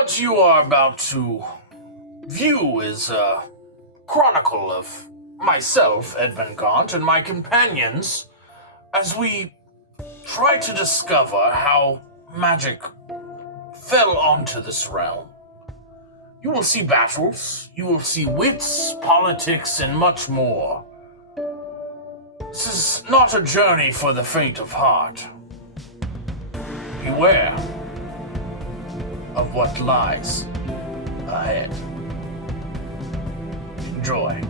What you are about to view is a chronicle of myself, Edmund Gaunt, and my companions as we try to discover how magic fell onto this realm. You will see battles, you will see wits, politics, and much more. This is not a journey for the faint of heart. Beware of what lies ahead. Enjoy.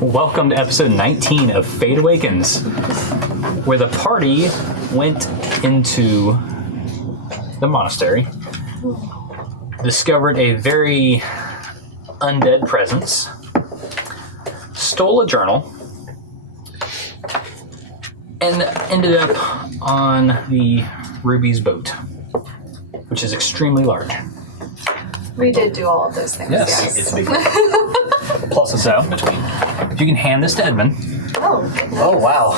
Welcome to episode 19 of Fate Awakens, where the party went into the monastery, discovered a very undead presence, stole a journal, and ended up on the Ruby's boat, which is extremely large. We did do all of those things. Yes. It's a big one. Plus a so. If you can hand this to Edmund. Oh, goodness. Oh, wow.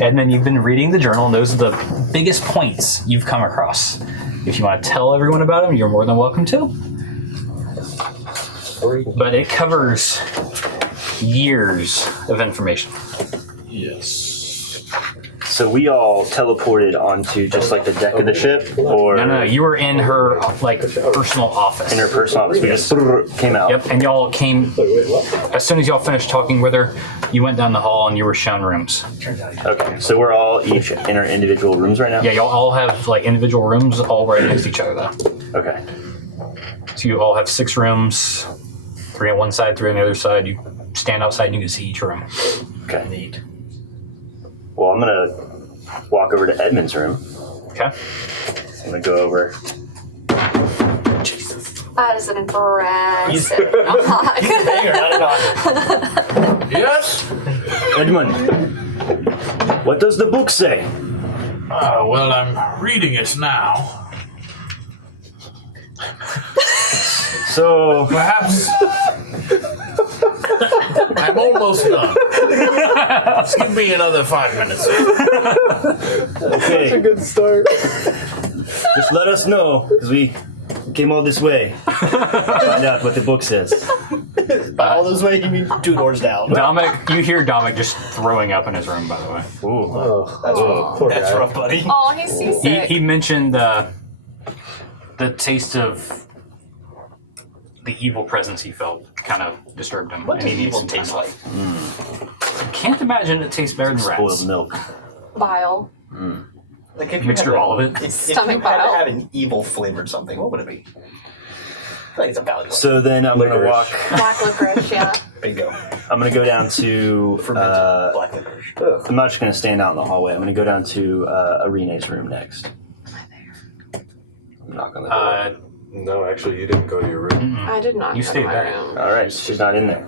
Edmund, you've been reading the journal, and those are the biggest points you've come across. If you want to tell everyone about them, you're more than welcome to. But it covers years of information. Yes. So we all teleported onto just like the deck of the ship, or No, you were in her personal office. in her personal office. We just came out. Yep, and y'all came, as soon as y'all finished talking with her, you went down the hall and you were shown rooms. Okay, so we're all each in our individual rooms right now? Yeah, y'all all have individual rooms all right next to each other though. Okay. So you all have 6 rooms, 3 on one side, 3 on the other side. You stand outside and you can see each room. Okay. Neat. Well, I'm going to walk over to Edmund's room. Okay. I'm going to go over. That is an impressive knock. Yes? Edmund, what does the book say? Well, I'm reading it now. So, Perhaps I'm almost done. Just give me another 5 minutes. okay, Good start. just let us know, because we came all this way to find out what the book says. By all those way, you mean 2 doors down. Dominic, you hear Dominic just throwing up in his room, by the way. Ooh. Poor That's guy. rough, buddy. Oh, he's seasick. He mentioned the taste of the evil presence he felt kind of disturbed him. What and does he needs evil some time taste off. like? Can't imagine it tastes better than Spoiled rats. milk. Bile. Like if Mixture you had of all of it. If you Stomach had to bile. have an evil flavored something, what would it be? I feel like it's a valid one. So then I'm going to walk. Black licorice, yeah. Bingo. I'm going to go down to. Fermented black licorice. I'm not just going to stand out in the hallway. I'm going to go down to Arena's room next. I'm knocking on the door. No, actually, you didn't go to your room. I did not You go stayed to my there. room. All right, she's not in there.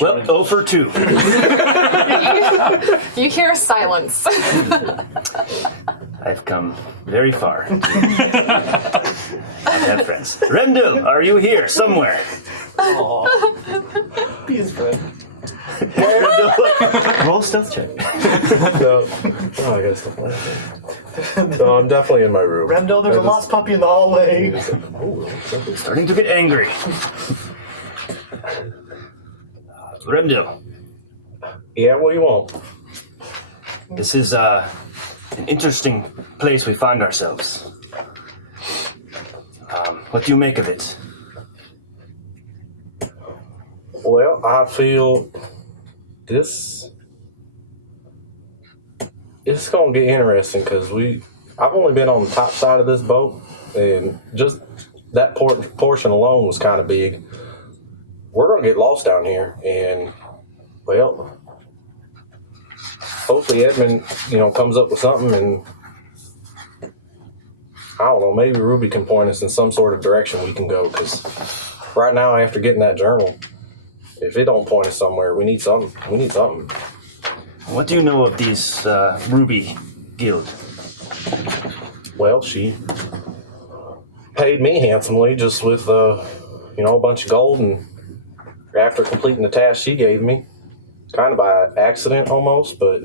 Well, 0 for 2. You hear silence. I've come very far. I have friends. Rendell, are you here somewhere? Be his friend. Roll stealth check. No. Oh, I gotta stop laughing. No, I'm definitely in my room. Remdell, there's a lost puppy in the hallway. Starting to get angry. Remdell, Yeah, what do you want? this is an interesting place we find ourselves. What do you make of it? Well, I feel this it's gonna get interesting because I've only been on the top side of this boat, and just that portion alone was kind of big. We're gonna get lost down here, and well, hopefully Edmund, comes up with something, and I don't know, maybe Ruby can point us in some sort of direction we can go. Because right now, after getting that journal, if it don't point us somewhere, we need something. What do you know of these Ruby Guild? Well, she paid me handsomely just with, a bunch of gold, and after completing the task she gave me, kind of by accident almost, but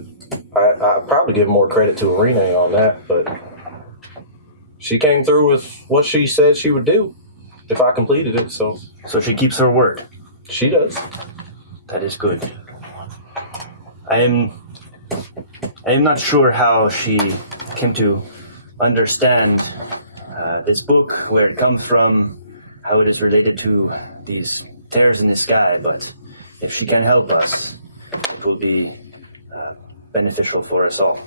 I probably give more credit to Arena on that, but she came through with what she said she would do if I completed it, so. So she keeps her word. She does. That is good. I am not sure how she came to understand this book, where it comes from, how it is related to these tears in the sky, but if she can help us, it will be beneficial for us all.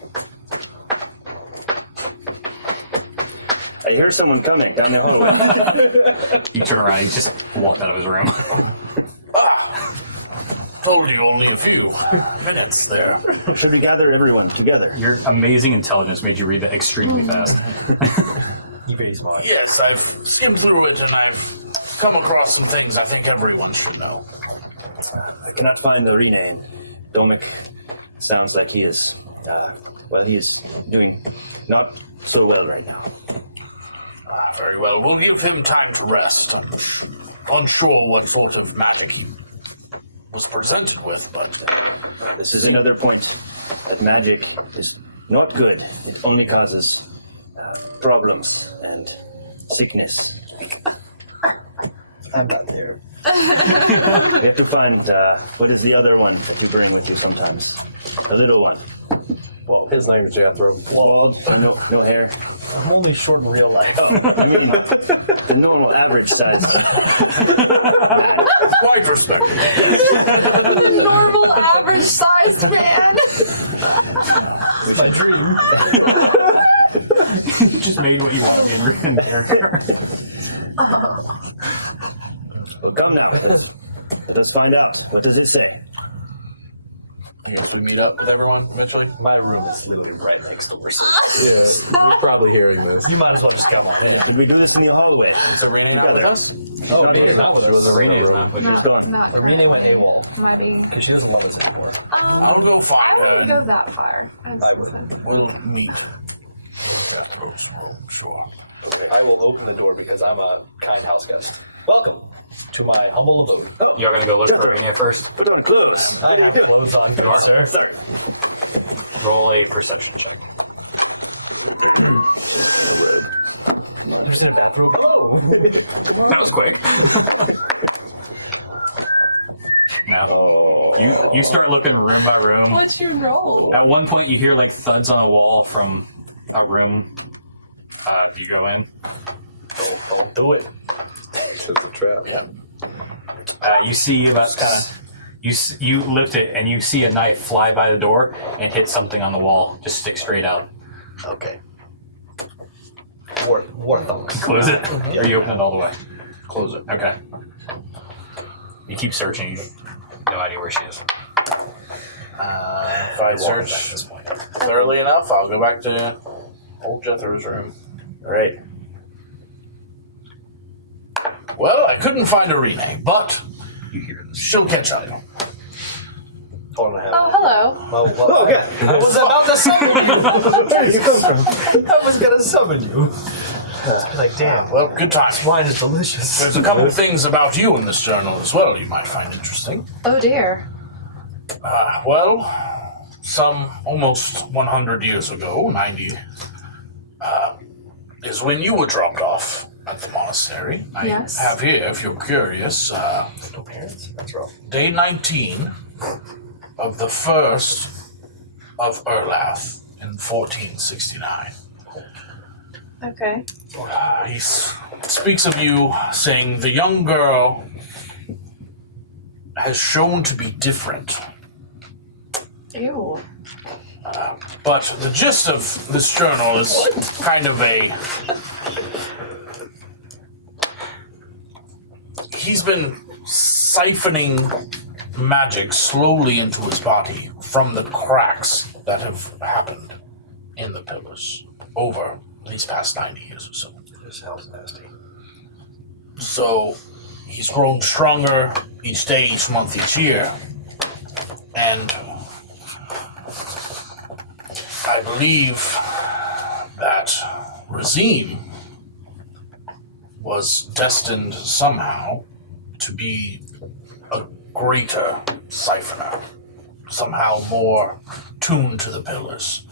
I hear someone coming down the hallway. You turn around, he just walked out of his room. Told you only a few minutes there. Should we gather everyone together? Your amazing intelligence made you read that extremely fast. You're pretty smart. Yes, I've skimmed through it and I've come across some things I think everyone should know. I cannot find Arena, and Domic sounds like he is, he is doing not so well right now. Very well. We'll give him time to rest. I'm unsure what sort of magic he was presented with, but This is another point that magic is not good. It only causes problems and sickness. I'm not there. We have to find, what is the other one that you bring with you sometimes? A little one. Well, his name is Jethro. Bald, or no hair. I'm only short in real life. I mean, the normal average size. quite respectable. The normal average sized man. It's my dream. You just made what you want to be in character. Well, come now. Let us find out. What does it say? I guess we meet up with everyone eventually. My room is literally right next door, so Yeah, you're probably hearing this. you might as well just come on in. Did we do this in the hallway? Is Arena not with us? Oh, Renee's not with us. Arena is not with you. gone. Not Renee went AWOL might be. because she doesn't love us anymore. I'll go I find her. wouldn't go that far. I would. We'll meet. Jethro's room, sure. I will open the door because I'm a kind house guest. Welcome to my humble abode. You're gonna go look for Arena first. Put on clothes. I have clothes on, good sir. Sir. Roll a perception check. There's a bathroom. Hello. That was quick. Now, you start looking room by room. What's your role? At one point, you hear like thuds on a wall from a room. Do you go in? Don't do it. It's a trap. Yeah. You see about you lift it and you see a knife fly by the door and hit something on the wall. Just stick straight out. Okay. War thugs. Close it. Or you open it all the way. Close it. Okay. You keep searching. You have no idea where she is. If I search At this point. thoroughly enough, I'll go back to old Jethro's room. All right. Well, I couldn't find Arena, but You hear this. she'll catch up. Hold on. Oh, hello. Oh, well, Okay. I was about to summon you. Where did you come from? I was gonna summon you. Be like, damn. Well, good times. Wine is delicious. There's a couple of things about you in this journal as well you might find interesting. Oh dear. Some almost 100 years ago, 90, is when you were dropped off at the monastery. Yes. I have here, if you're curious, No parents. That's rough. day 19 of the first of Erlath in 1469. Okay. He speaks of you saying the young girl has shown to be different. Ew. But the gist of this journal is kind of a... He's been siphoning magic slowly into his body from the cracks that have happened in the pillars over these past 90 years or so. This sounds nasty. So he's grown stronger each day, each month, each year. And I believe that Razim was destined somehow to be a greater siphoner, somehow more tuned to the pillars.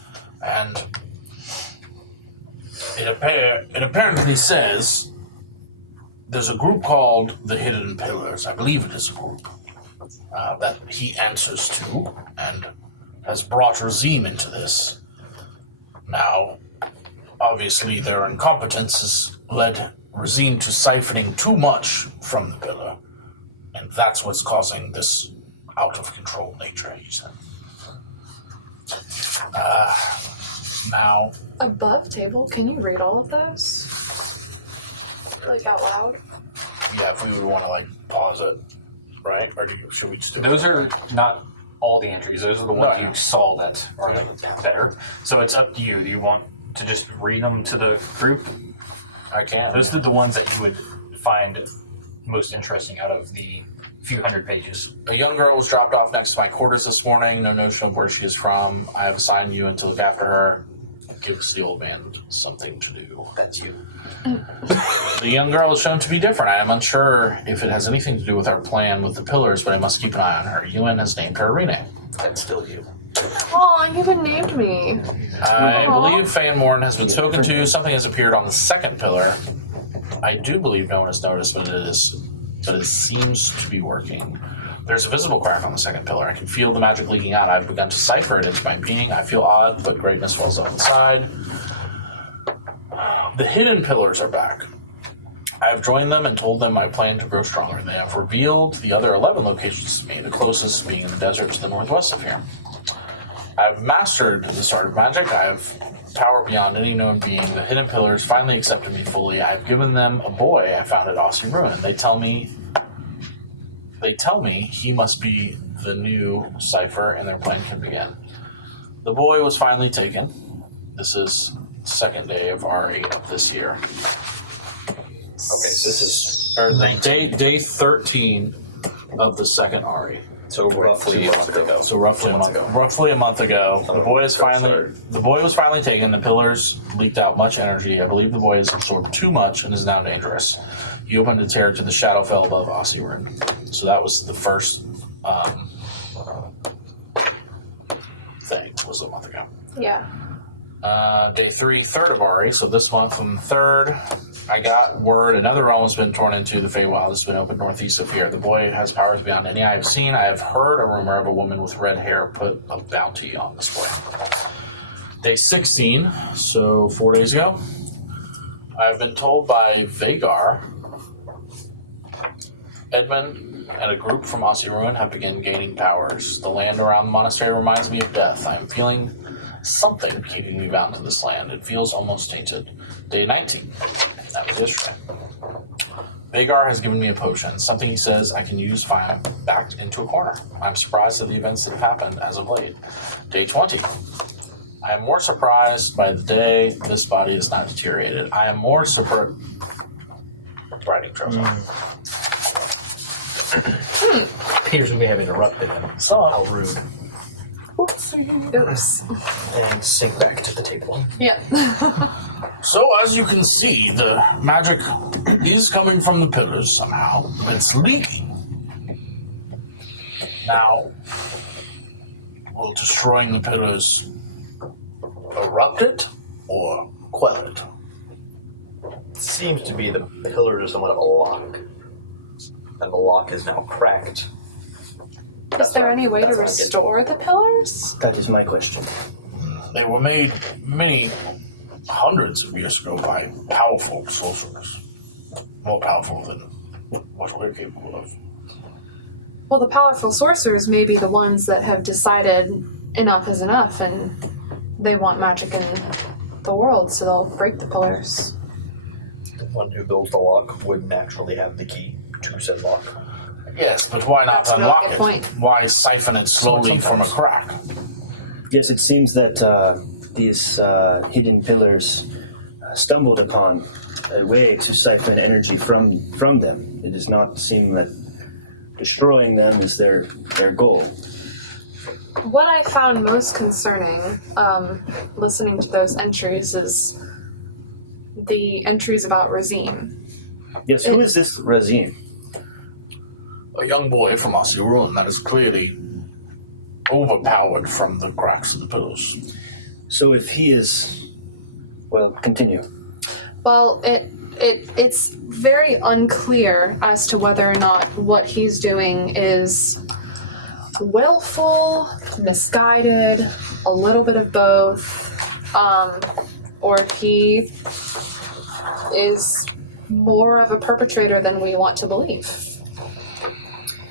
And it apparently says there's a group called the Hidden Pillars. I believe it is a group that he answers to and has brought Razim into this. Now, obviously their incompetence has led Razim to siphoning too much from the pillar, and that's what's causing this out-of-control nature, he said. Now... Above table, can you read all of those? Like out loud? Yeah, if we would want to, like, pause it, right? Or should we just do it? Those are not all the entries. Those are the ones No, yeah. you saw that are better. So it's up to you. Do you want to just read them to the group? I can. Those are the ones that you would find most interesting out of the few hundred pages. A young girl was dropped off next to my quarters this morning. No notion of where she is from. I have assigned you to look after her. Gives the old man something to do. That's you. The young girl is shown to be different. I am unsure if it has anything to do with our plan with the pillars, but I must keep an eye on her. Ewan has named her Irene. That's still you. Aw, you even named me. I believe Faye and Morn has been spoken to. Something has appeared on the second pillar. I do believe no one has noticed, but it seems to be working. There's a visible crack on the second pillar. I can feel the magic leaking out. I've begun to cipher it into my being. I feel odd, but greatness wells up inside. The hidden pillars are back. I have joined them and told them my plan to grow stronger. They have revealed the other 11 locations to me, the closest being in the desert to the northwest of here. I have mastered the art of magic. I have power beyond any known being. The hidden pillars finally accepted me fully. I have given them a boy I found at Aussie Ruin. They tell me he must be the new cipher and their plan can begin. The boy was finally taken. This is the second day of R8 of this year. Okay, so this is Or day 13 of the second RE. so roughly a month ago. So roughly a month ago. The boy was finally taken. The pillars leaked out much energy. I believe the boy has absorbed too much and is now dangerous. He opened a tear to the Shadowfell above Aussie Ruin. So that was the first thing, was a month ago. Yeah. Day 3, 3rd of Ari, so this month on the 3rd, I got word another realm has been torn into. The Feywild has been opened northeast of here. The boy has powers beyond any I have seen. I have heard a rumor of a woman with red hair put a bounty on this boy. Day 16, so 4 days ago, I have been told by Vagar, Edmund and a group from Aussie Ruin have begun gaining powers. The land around the monastery reminds me of death. I am feeling something keeping me bound to this land. It feels almost tainted. Day 19. That was yesterday. Vagar has given me a potion, something he says I can use if I am backed into a corner. I'm surprised at the events that have happened as of late. Day 20. I am more surprised by the day this body is not deteriorated. I am more surprised. Writing trouble. Appears we may have interrupted him. So how rude. Oops. And sink back to the table. Yeah. So, as you can see, the magic is coming from the pillars somehow. It's leaking. Now, will destroying the pillars erupt it or quell it? Seems to be the pillar is somewhat of a lock. And the lock is now cracked. Is there any way to restore the pillars? That is my question. They were made many hundreds of years ago by powerful sorcerers. More powerful than what we're capable of. Well, the powerful sorcerers may be the ones that have decided enough is enough, and they want magic in the world, so they'll break the pillars. The one who builds the lock would naturally have the key to said lock. Yes, but why not That's a really unlock good it? point. Why siphon it slowly from a crack? Yes, it seems that these hidden pillars stumbled upon a way to siphon energy from them. It does not seem that destroying them is their goal. What I found most concerning, listening to those entries, is the entries about Razim. Yes, who is this Razim? A young boy from Osirun that is clearly overpowered from the cracks of the pillars. So if he is... Well, continue. Well, it's very unclear as to whether or not what he's doing is willful, misguided, a little bit of both, or if he is more of a perpetrator than we want to believe.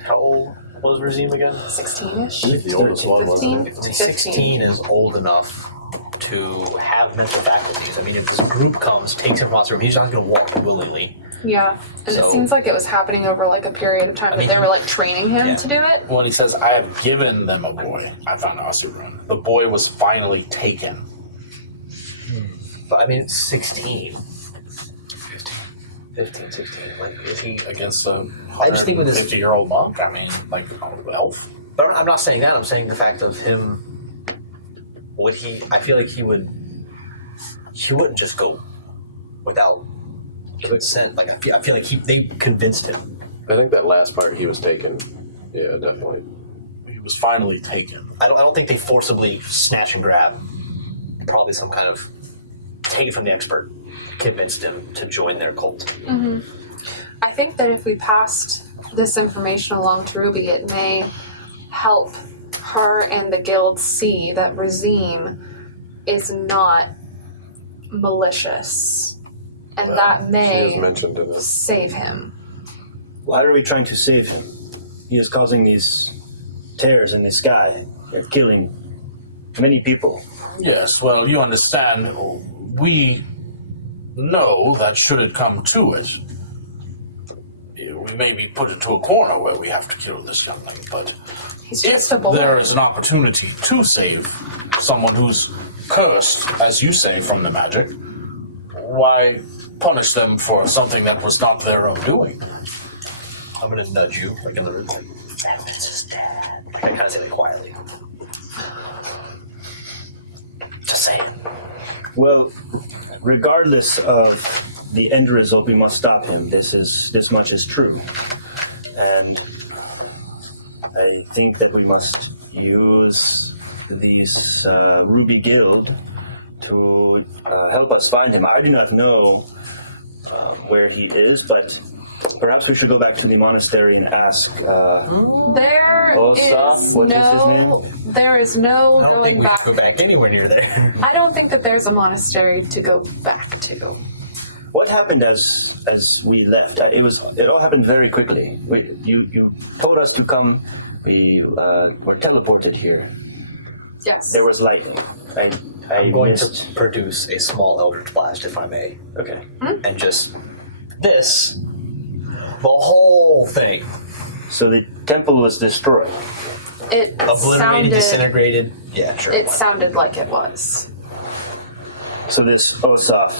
How old was Razim again? 16-ish? He's the oldest one, wasn't 15? he? 16 is old enough to have mental faculties. I mean, if this group comes, takes him across the room, he's not going to walk willingly. Yeah, and So- it seems like it was happening over like a period of time that mean, they were like training him yeah. to do it. When he says, I have given them a boy, I found Osirun. The boy was finally taken. But I mean, it's 16. 15, 16. Like, is he? against a I just think with his- 50-year-old monk. I mean, like, elf. But I'm not saying that. I'm saying the fact of him. Would he? I feel like he would. He wouldn't just go without consent. Like I feel like they convinced him. I think that last part he was taken. Yeah, definitely. He was finally taken. I don't think they forcibly snatch and grab. Probably some kind of take it from the expert convinced him to join their cult. I think that if we passed this information along to Ruby, it may help her and the guild see that Razim is not malicious, and that She is may mentioned in this. save him. Why are we trying to save him? He is causing these tears in the sky. They're killing many people. Yes, well, you understand, we know that should it come to it, we may be put into a corner where we have to kill this youngling, but He's if just a boy. there is an opportunity to save someone who's cursed, as you say, from the magic, why punish them for something that was not their own doing? I'm gonna nudge you like in the room. It's his dad. Like I kind of say that quietly. Just saying. Well, regardless of the end result, we must stop him. This much is true. And I think that we must use these Ruby Guild to help us find him. I do not know where he is, but perhaps we should go back to the monastery and ask. There Osa? is What is his no. There is no I don't going think we back. should go back anywhere near there. I don't think that there's a monastery to go back to. What happened as we left? It all happened very quickly. You told us to come. We were teleported here. Yes. There was lightning. I'm going missed. to produce a small Eldritch Blast, if I may, Okay. and just the whole thing, So the temple was destroyed. It obliterated, sounded. disintegrated. Yeah, sure. It sounded like it was. So this Osaf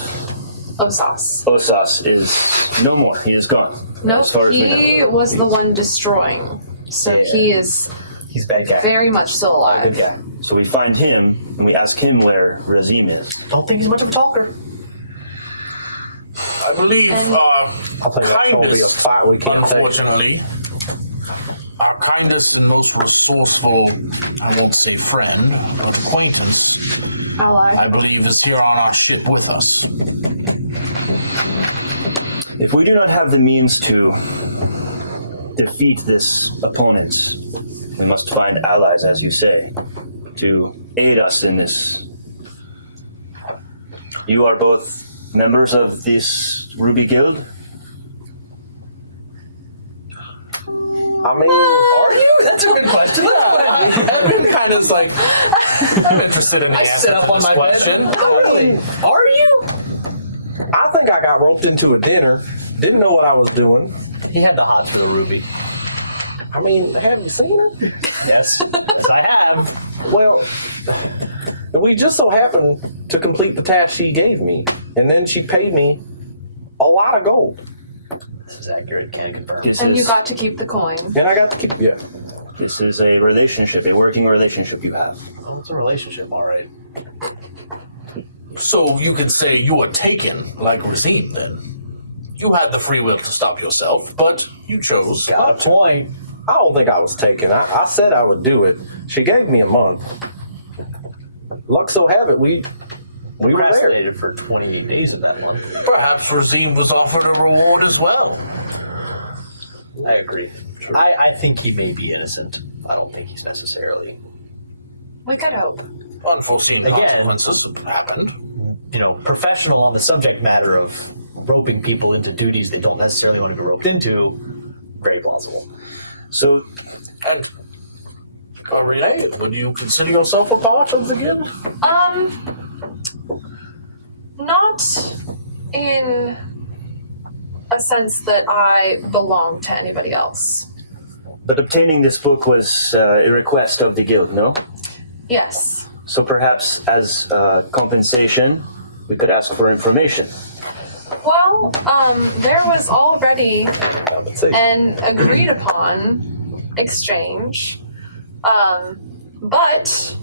Osas. is no more. He is gone. No, As far as we he know. was the one destroying. So Yeah. he is He's a bad guy. very much still alive. Good guy. So we find him and we ask him where Razim is. Don't think he's much of a talker. I believe And- our I think that won't be a kindest, fight we can't take. unfortunately, our kindest and most resourceful, I won't say friend, but acquaintance, Ally. I believe is here on our ship with us. If we do not have the means to defeat this opponent, we must find allies, as you say, to aid us in this. You are both members of this Ruby Guild? I mean, Are you? That's a good question. Edmund kind of is like, I'm interested in the I answer sit up to on this my question. bed. Not really. Are you? I think I got roped into a dinner. Didn't know what I was doing. He had the hots for a Ruby. I mean, have you seen her? Yes. Yes, I have. Well, we just so happened to complete the task she gave me, and then she paid me a lot of gold. This is accurate. Can confirm. And you got to keep the coin. And I got to keep, yeah. This is a relationship, a working relationship you have. Oh, it's a relationship, all right. So you could say you were taken, like Racine, then. You had the free will to stop yourself, but you chose. Got a point. I don't think I was taken. I said I would do it. She gave me a month. Luck so have it, we were there. Procrastinated for 28 days in that one. Perhaps Racine was offered a reward as well. I agree. I think he may be innocent. I don't think he's necessarily. We could hope. Unforeseen Again. consequences happened. You know, professional on the subject matter of roping people into duties they don't necessarily want to be roped into. Very plausible. So, And Renee, would you consider yourself a part of the guild? Not in a sense that I belong to anybody else. but obtaining this book was a request of the guild, no? Yes. So perhaps as compensation, we could ask for information. Well, there was already Compensation. an agreed upon exchange, but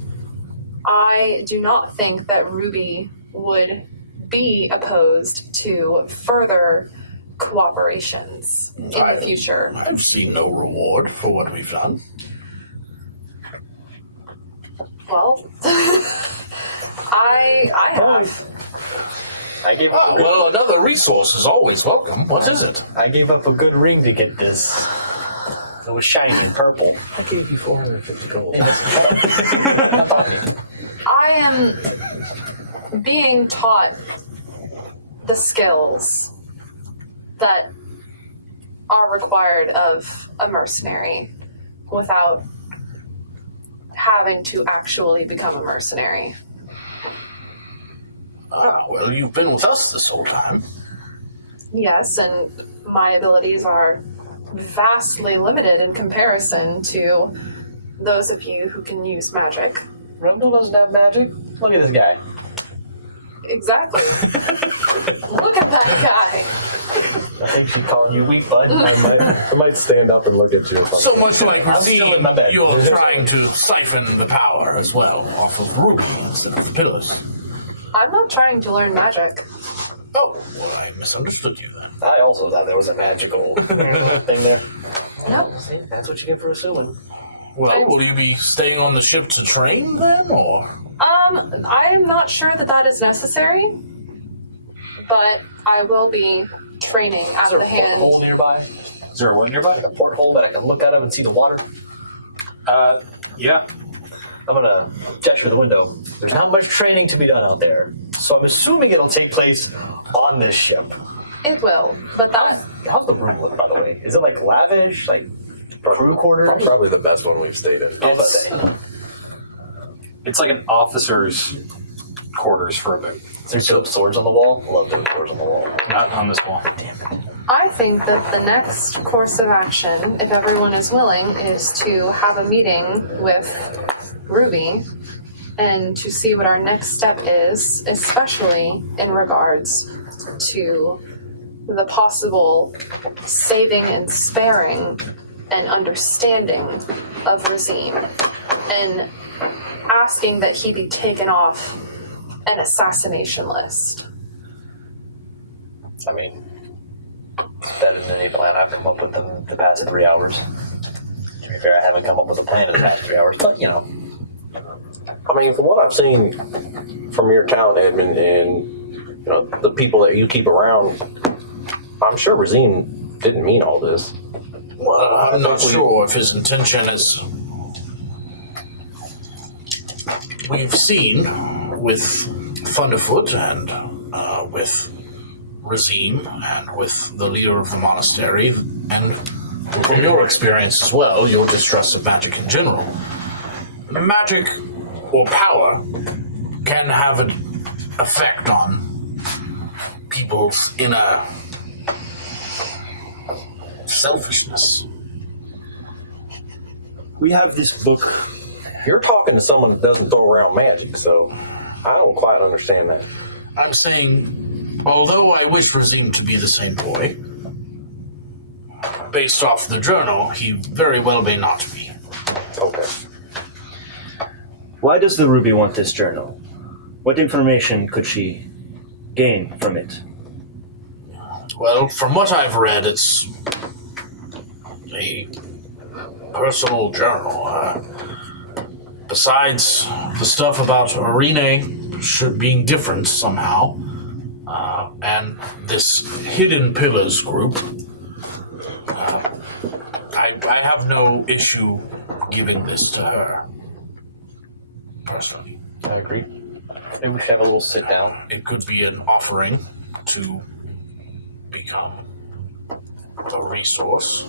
I do not think that Ruby would be opposed to further cooperations in the future. I've seen no reward for what we've done. Well, I have. I gave up. Well, another resource is always welcome. What is it? I gave up a good ring to get this. It was shiny and purple. I gave you 450 gold. I am being taught the skills that are required of a mercenary without having to actually become a mercenary. Well, you've been with us this whole time. Yes, and my abilities are vastly limited in comparison to those of you who can use magic. Rumble doesn't have magic. Look at this guy. Exactly. Look at that guy. I think she's calling you weak, bud. I might stand up and look at you. If I'm So much like I'm still in my Racine, bed. you're trying to siphon the power as well off of Ruby instead of the pillars. I'm not trying to learn magic. Oh, well, I misunderstood you then. I also thought there was a magical thing there. Nope. See, that's what you get for assuming. Well, will you be staying on the ship to train then, or? I am not sure that that is necessary, but I will be training out Is there of a the hand. porthole nearby? Is there a what nearby? Like a porthole that I can look out of and see the water? Yeah. I'm gonna gesture the window. There's not much training to be done out there, so I'm assuming it'll take place on this ship. It will, but that How's the room look, by the way? Is it like lavish, like crew quarters? Probably the best one we've stayed in. I was about to say. It's like an officer's quarters for a bit. Is there dope swords on the wall? I love dope swords on the wall. Not on this wall. I think that the next course of action, if everyone is willing, is to have a meeting with Ruby and to see what our next step is, especially in regards to the possible saving and sparing and understanding of Razim, and asking that he be taken off an assassination list. I mean, that isn't any plan I've come up with in the past 3 hours. To be fair, I haven't come up with a plan in the past 3 hours, but you know. I mean, from what I've seen from your town, Edmund, and the people that you keep around, I'm sure Razine didn't mean all this. Well, I'm not sure if his intention is. We've seen with Thunderfoot and with Razim and with the leader of the monastery, and from your experience as well, your distrust of magic in general, magic or power can have an effect on people's inner selfishness. We have this book. You're talking to someone that doesn't throw around magic, so I don't quite understand that. I'm saying, although I wish Razim to be the same boy, based off the journal, he very well may not be. Okay. Why does the Ruby want this journal? What information could she gain from it? Well, from what I've read, it's a personal journal. Besides the stuff about Arene being different somehow, and this Hidden Pillars group, I have no issue giving this to her, personally. I agree. Maybe we should have a little sit down. It could be an offering to become a resource.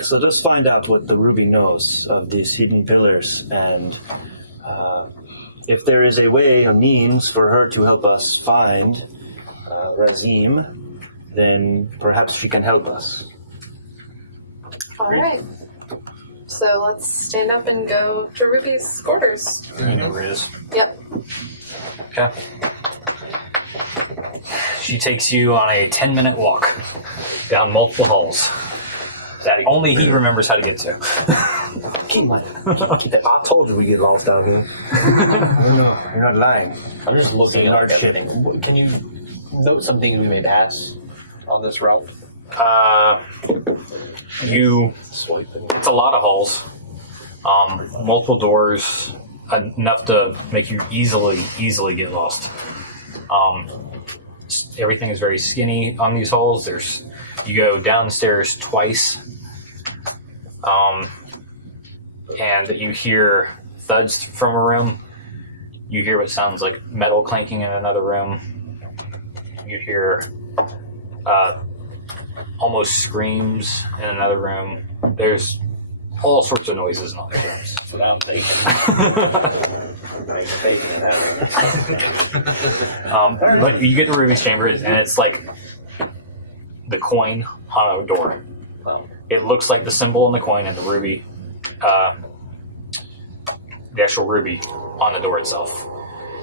So let's find out what the Ruby knows of these hidden pillars, and if there is a way, a means for her to help us find Razim, then perhaps she can help us. All right. So let's stand up and go to Ruby's quarters. You know where it is. Yep. Okay. She takes you on a 10-minute walk down multiple halls that only he remembers how to get to. Keep I told you we get lost down here. No, you're not lying. I'm just looking It's a at hard ship. everything. Can you note some things we may pass on this route? It's a lot of halls, multiple doors, enough to make you easily get lost. Everything is very skinny on these halls. You go downstairs twice, and you hear thuds from a room. You hear what sounds like metal clanking in another room. You hear almost screams in another room. There's all sorts of noises in all these rooms. Without thinking. But you get to Ruby's chamber, and it's like the coin on a door. It looks like the symbol on the coin and the ruby, the actual ruby on the door itself.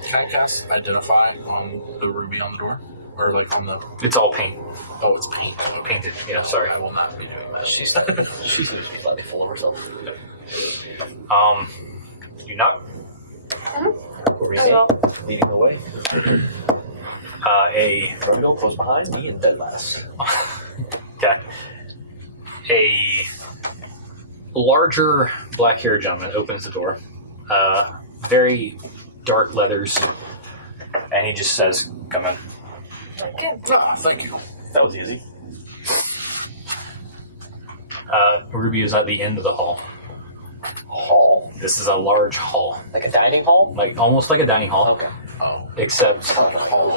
Can I cast Identify on the ruby on the door? Or like on the... It's all paint. Oh, it's paint. Painted, yeah, sorry. I will not be doing that. She's going to be slightly full of herself. You knock. Leading the way. Rondo close behind me and dead last. Okay. A larger black-haired gentleman opens the door. Very dark leathers, and he just says, "Come in." Okay. Thank you. That was easy. Ruby is at the end of the hall. Hall? This is a large hall, Like a dining hall? like almost like a dining hall. Okay. Except Like a hall.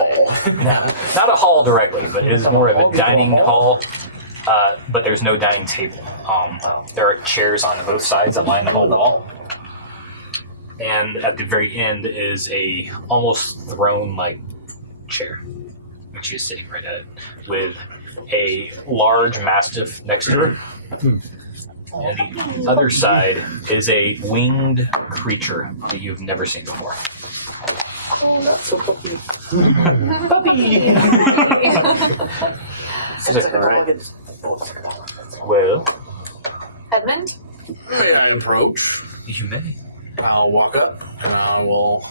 not a hall directly, but it is more of a dining hall. But there's no dining table. There are chairs on both sides that line the whole wall. And at the very end is a almost throne-like chair, which she is sitting right at, with a large mastiff next to her. And the other side is a winged creature that you've never seen before. Oh, not so puppy. Puppy. She's like, well, Edmund? May I approach? you may. I'll walk up and I will...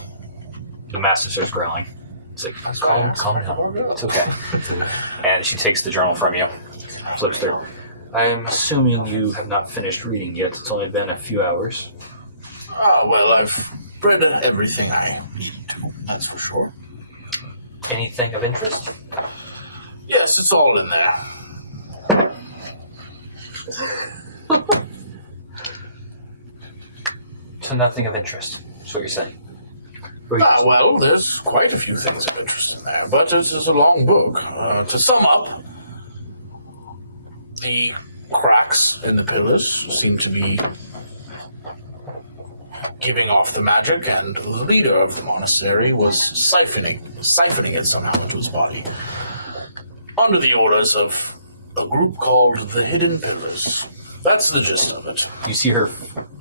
The mastiff starts growling. It's like, calm down. It's okay. And she takes the journal from you, flips through. I'm assuming you have not finished reading yet. It's only been a few hours. Well, I've read everything I needed to, that's for sure. Anything of interest? Yes, it's all in there. So nothing of interest. That's what you're saying. Well, there's quite a few things of interest in there, but this is a long book. To sum up, The cracks in the pillars seem to be giving off the magic, and the leader of the monastery was siphoning it somehow into his body, under the orders of a group called the Hidden Pillars. That's the gist of it. You see her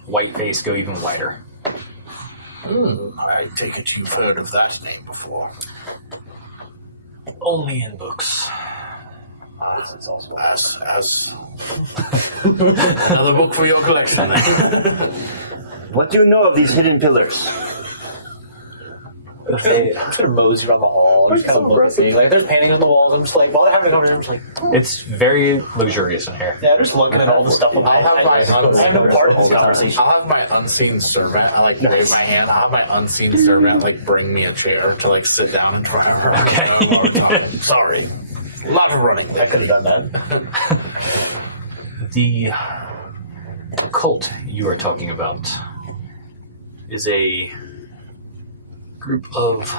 white face go even whiter. I take it you've heard of that name before. Only in books. As another book for your collection. What do you know of these hidden pillars? I'm just gonna mosey around the hall. I'm just kind of looking. Like, there's paintings on the walls. I'm just like, while they're having a conversation, I'm just like, It's very luxurious in here. yeah, I'm just looking at all the stuff on the I have my I have no part in this conversation. I'll have my unseen servant. I like wave my hand. I'll have my unseen servant like bring me a chair to like sit down and try her. Okay. Sorry. A lot of running. I could have done that. The cult you are talking about is a group of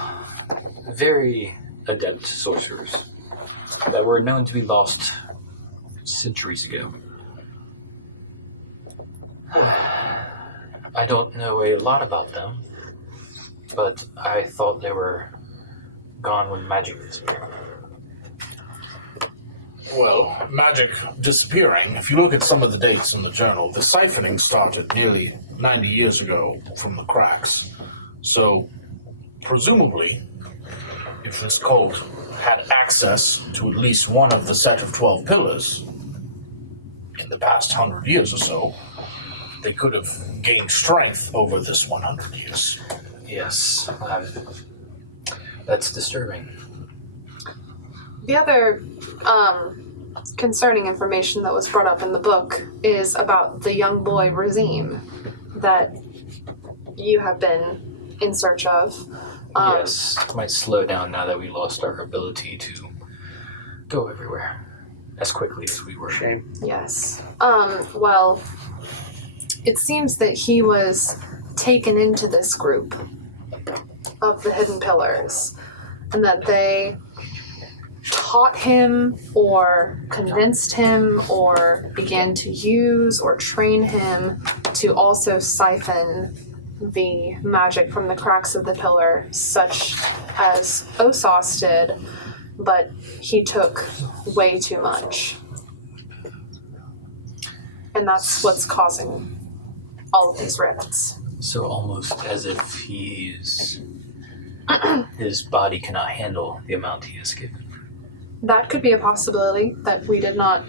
very adept sorcerers that were known to be lost centuries ago. I don't know a lot about them, but I thought they were gone when magic disappeared. Well, magic disappearing. If you look at some of the dates in the journal, the siphoning started nearly 90 years ago from the cracks. So, presumably, if this cult had access to at least one of the set of 12 pillars in the past 100 years or so, they could have gained strength over this 100 years. Yes, that's disturbing. The other concerning information that was brought up in the book is about the young boy Razim that you have been in search of. Yes, might slow down now that we lost our ability to go everywhere as quickly as we were. Shame. Yes. Well, it seems that he was taken into this group of the Hidden Pillars, and that they taught him or convinced him or began to use or train him to also siphon the magic from the cracks of the pillar, such as Osos did, but he took way too much. And that's what's causing all of these rifts. So almost as if his body cannot handle the amount he is given. That could be a possibility that we did not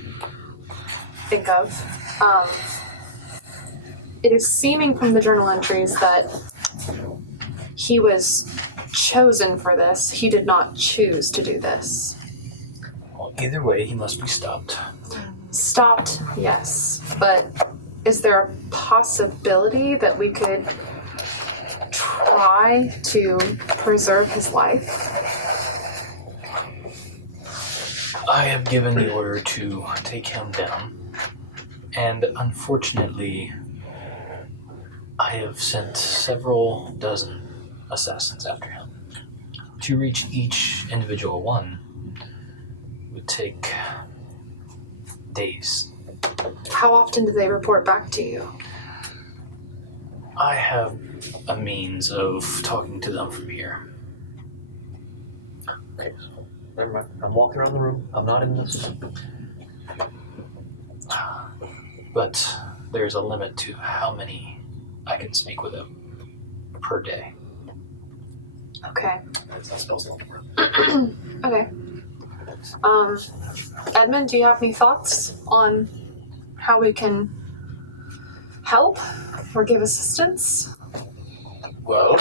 think of. It is seeming from the journal entries that he was chosen for this. He did not choose to do this. Well, either way, he must be stopped. Stopped, yes. But is there a possibility that we could try to preserve his life? I have given the order to take him down, and unfortunately, I have sent several dozen assassins after him. To reach each individual one would take days. How often do they report back to you? I have a means of talking to them from here. Okay, so never mind. I'm walking around the room. I'm not in this. But there's a limit to how many I can speak with them per day. Okay. That spell's not work. Okay. Edmund, do you have any thoughts on how we can help or give assistance? Well,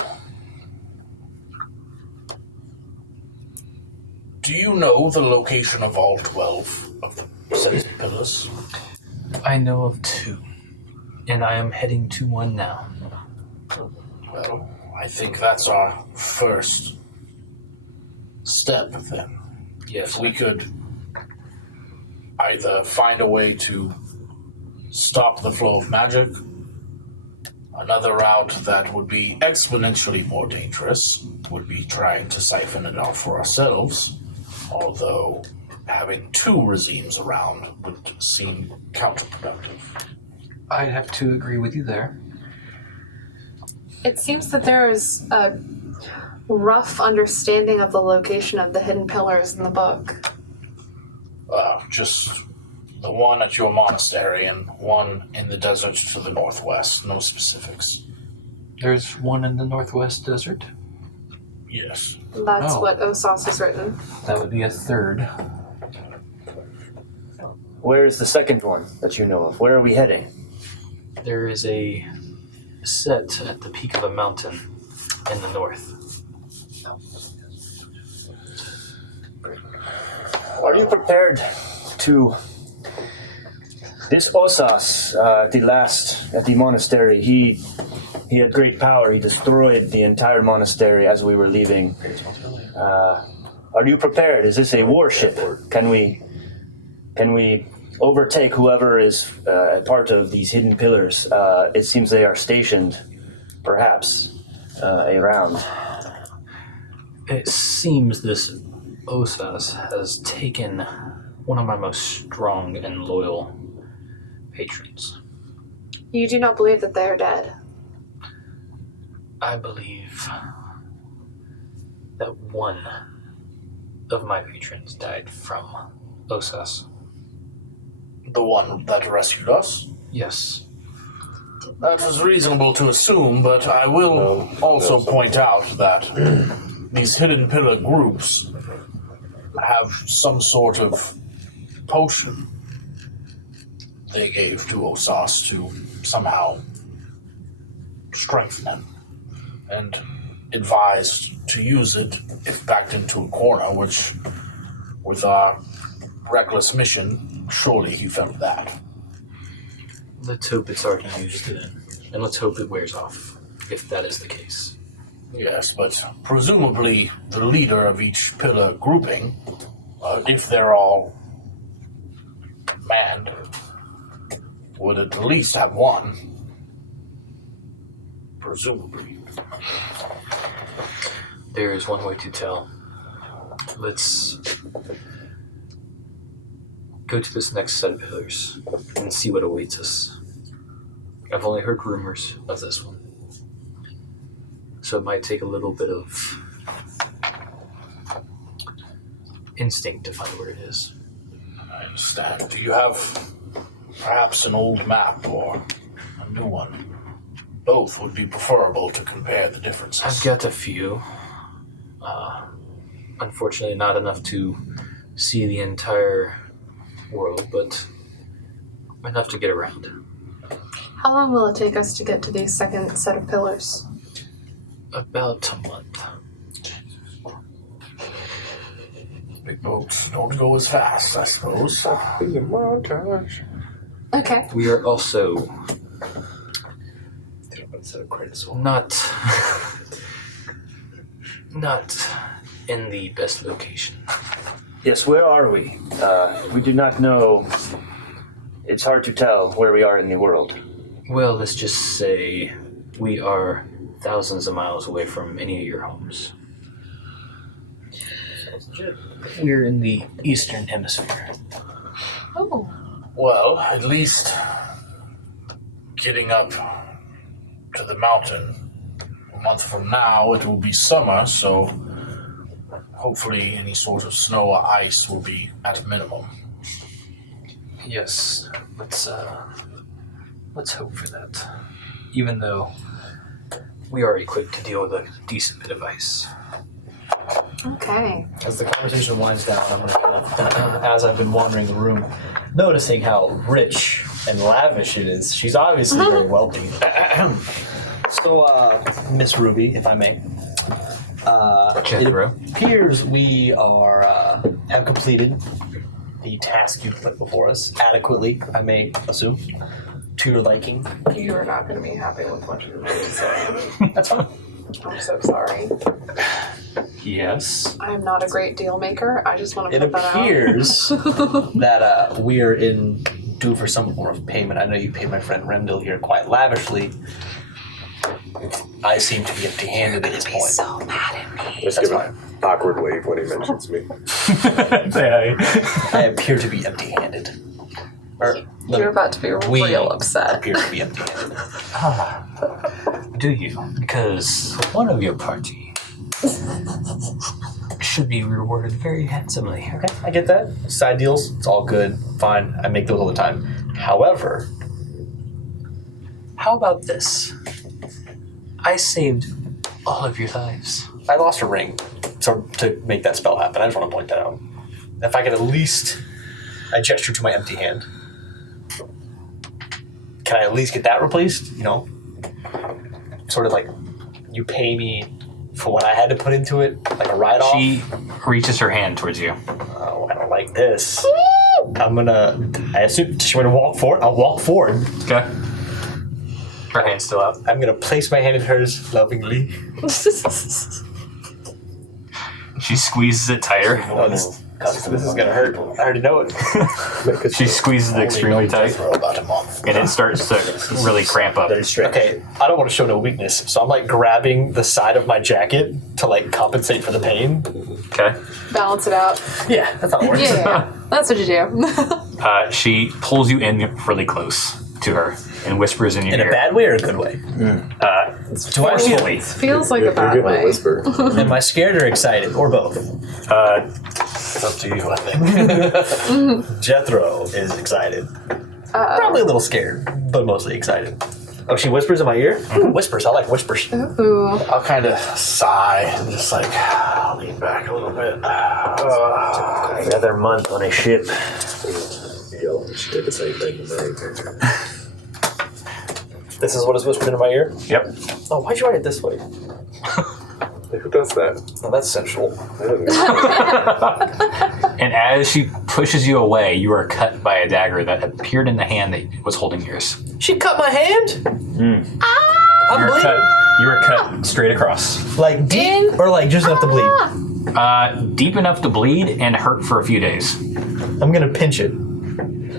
do you know the location of all 12 of the set of pillars? I know of 2, and I am heading to one now. Well, I think that's our first step then. Yes, If we could either find a way to stop the flow of magic, another route that would be exponentially more dangerous would be trying to siphon it out for ourselves, although having two regimes around would seem counterproductive. I'd have to agree with you there. It seems that there is a rough understanding of the location of the hidden pillars in the book. Just the one at your monastery and one in the desert to the northwest. No specifics. There's one in the northwest desert. Yes. That's Oh. what Osas has written. That would be a third. Where is the second one that you know of? Where are we heading? There is a set at the peak of a mountain in the north. Are you prepared to... This Osas, at the monastery, he had great power. He destroyed the entire monastery as we were leaving. Are you prepared? Is this a warship? Can we overtake whoever is part of these hidden pillars? It seems they are stationed, perhaps, around. It seems this Osas has taken one of my most strong and loyal patrons. You do not believe that they are dead? I believe that one of my patrons died from Osas. The one that rescued us? Yes. That is reasonable to assume, but I will also point out that these hidden pillar groups have some sort of potion they gave to Osas to somehow strengthen him, and advised to use it if backed into a corner, which, with our reckless mission, surely he felt that. Let's hope it's already used then. And let's hope it wears off, if that is the case. Yes, but presumably the leader of each pillar grouping, if they're all manned, would at least have one. Presumably. There is one way to tell. Let's go to this next set of pillars and see what awaits us. I've only heard rumors of this one, so it might take a little bit of instinct to find where it is. I understand. Do you have perhaps an old map or a new one? Both would be preferable to compare the differences. I've got a few. Unfortunately, not enough to see the entire world, but enough to get around. How long will it take us to get to the second set of pillars? About a month. Big boats don't go as fast, I suppose. Okay. We are also not in the best location. Yes, where are we? We do not know. It's hard to tell where we are in the world. Well, let's just say we are thousands of miles away from any of your homes. We're in the Eastern Hemisphere. Oh. Well, at least getting up to the mountain a month from now, it will be summer, so hopefully any sort of snow or ice will be at a minimum. Yes, let's hope for that. Even though we are equipped to deal with a decent bit of ice. Okay. As the conversation winds down, I'm going to kind of, as I've been wandering the room, noticing how rich and lavish it is. She's obviously very wealthy. So, Miss Ruby, if I may, it appears we are have completed the task you put before us adequately, I may assume, to your liking. You are not going to be happy with what you're doing, so That's fine. I'm so sorry. Yes. I'm not a great deal maker. I just want to It put that out. appears that we are in due for some form of payment. I know you paid my friend Remdil here quite lavishly. I seem to be empty-handed at this point. So mad at me. Just That's give fine. awkward wave when he mentions me. I appear to be empty-handed. You're about to be real upset. Appear to be empty-handed. Do you? Because one of your party should be rewarded very handsomely. Okay, I get that. Side deals, it's all good, fine. I make those all the time. However, How about this? I saved all of your lives. I lost a ring to make that spell happen. I just want to point that out. If I could at least, I gesture to my empty hand. Can I at least get that replaced? You know, sort of like you pay me for what I had to put into it, like a write-off. She reaches her hand towards you. Oh, I don't like this. I assume she's going to walk forward. I'll walk forward. Okay. Her hand's still out. I'm going to place my hand in hers lovingly. She squeezes it tighter. Oh, this is going to hurt. I already know it. She squeezes it extremely tight, For about a month. and it starts to really cramp up. Okay, I don't want to show no weakness, so I'm like grabbing the side of my jacket to like compensate for the pain. Okay. Balance it out. Yeah, that's how it works. Yeah. That's what you do. She pulls you in really close to her and whispers in your In ear. a bad way or a good way? Do I feel? Forcefully. Feels like a You're bad getting a way. whisper. Am I scared or excited, or both? It's up to you, I think. Jethro is excited. Probably a little scared, but mostly excited. Oh, she whispers in my ear? Whispers, I like whispers. Ooh. I'll kind of sigh and just like lean back a little bit. Another month on a ship. She did the same thing to me. This is what is whispered in my ear? Yep. Oh, why'd you write it this way? Who does that? Oh, that's sensual. I didn't know. And as she pushes you away, you are cut by a dagger that appeared in the hand that was holding yours. She cut my hand? I'm bleeding. You were cut straight across. Like deep or like just enough to bleed? Deep enough to bleed and hurt for a few days. I'm gonna pinch it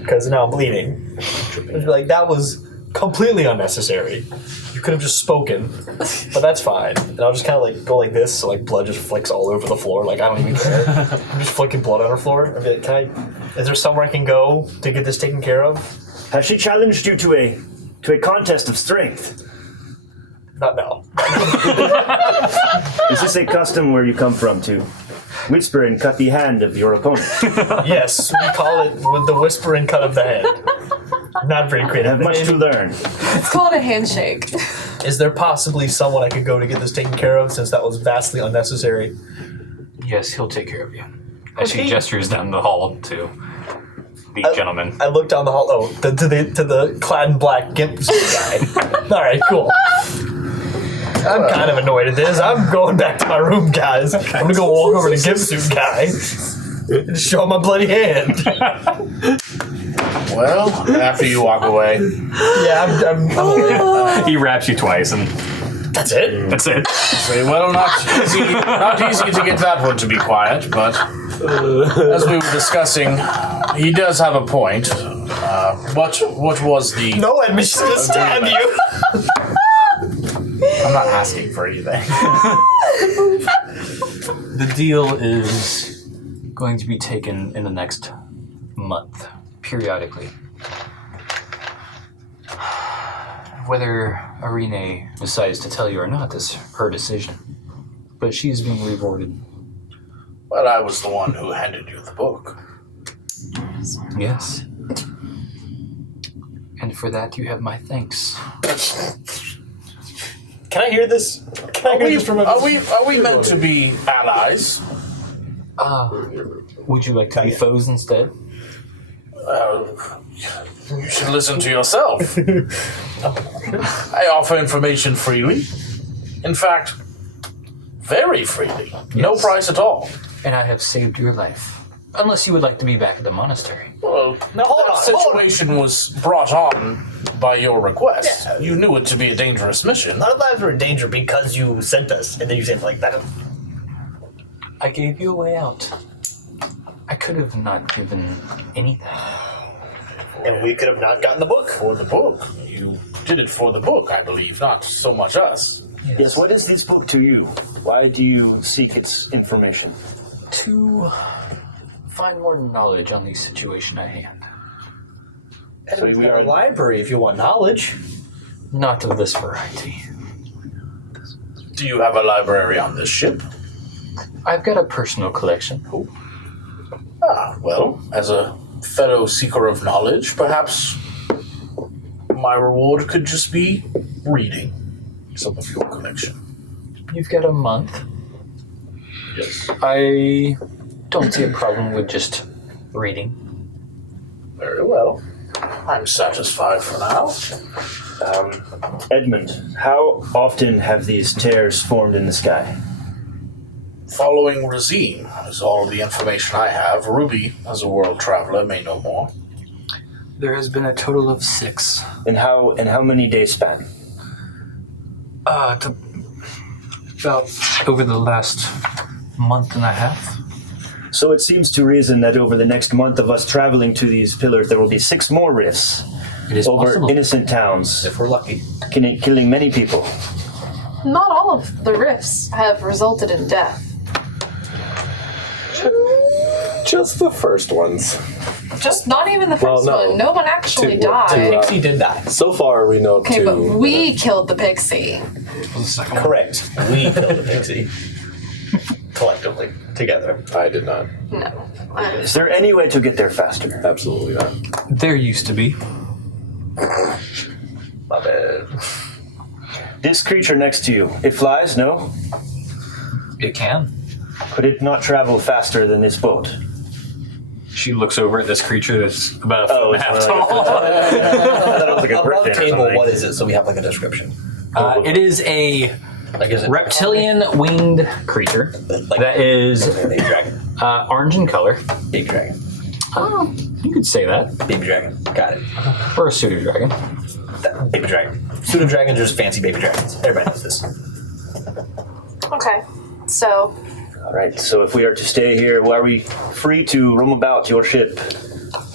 because now I'm bleeding. I'd be like, that was completely unnecessary. You could have just spoken, but that's fine. And I'll just kind of like go like this, so like blood just flicks all over the floor. Like I don't even care. I'm just flicking blood on her floor. I'd be like, is there somewhere I can go to get this taken care of? Has she challenged you to a contest of strength? Not now. Is this a custom where you come from to whisper and cut the hand of your opponent? Yes, we call it with the whisper and cut of the hand. Not very I creative. have much to learn. It's called a handshake. Is there possibly someone I could go to get this taken care of, since that was vastly unnecessary? Yes, he'll take care of you. As she gestures down the hall to the gentleman. I look down the hall. To the clad in black gimp guy. All right, cool. I'm kind of annoyed at this. I'm going back to my room, guys. I'm gonna go walk over to Gimp Suit guy and show him my bloody hand. Well, after you walk away, Yeah, I'm away. He wraps you twice, and That's it. that's it. say, well, not easy to get that one to be quiet, but as we were discussing, he does have a point. What was the? No admission to stab you. I'm not asking for anything. The deal is going to be taken in the next month, periodically. Whether Arine decides to tell you or not is her decision, but she's being rewarded. Well, I was the one who handed you the book. Yes. And for that, you have my thanks. Can I hear this? Can I hear this from Are we meant to be allies? Would you like to be foes instead? You should listen to yourself. I offer information freely. In fact, very freely. No Yes. price at all. And I have saved your life. Unless you would like to be back at the monastery. Well, Now, hold that on, situation was brought on by your request. Yeah. You knew it to be a dangerous mission. Our lives were in danger because you sent us, and then you said like that. I gave you a way out. I could have not given anything. And we could have not gotten the book. For the book. You did it for the book, I believe, not so much us. Yes, what is this book to you? Why do you seek its information? To find more knowledge on the situation at hand. And So we've we got are- a library if you want knowledge. Not of this variety. Do you have a library on this ship? I've got a personal collection. Ah, well, as a fellow seeker of knowledge, perhaps my reward could just be reading some of your collection. You've got a month. Yes. I don't see a problem with just reading. Very well. I'm satisfied for now. Edmund, how often have these tears formed in the sky? Following Razine is all the information I have. Ruby, as a world traveler, may know more. There has been a total of 6. And how many days span? About over the last month and a half. So it seems to reason that over the next month of us traveling to these pillars, there will be 6 more rifts It is over possible. innocent towns, If we're lucky. killing many people. Not all of the rifts have resulted in death. Just the first ones. Just not even the first Well, no. one. No one actually Two- died. two, Pixie did die. So far, we know Okay, two. but we killed the pixie. Correct. We killed the pixie. Collectively. Together. I did not. No. Is there any way to get there faster? Absolutely not. There used to be. My bad. This creature next to you, it flies, no? It can. Could it not travel faster than this boat? She looks over at this creature that's about a foot and a half it's tall. I thought it was like a Above griffin the or table, something. what is it? So we have like a description. It is a Like is it reptilian winged creature Like that is baby dragon. orange in color. Baby dragon. Oh, You could say that. Baby dragon. Got it. Or a pseudo dragon. Baby dragon. Pseudo dragons are just fancy baby dragons. Everybody knows this. okay. So, All right, so if we are to stay here, are we free to roam about your ship?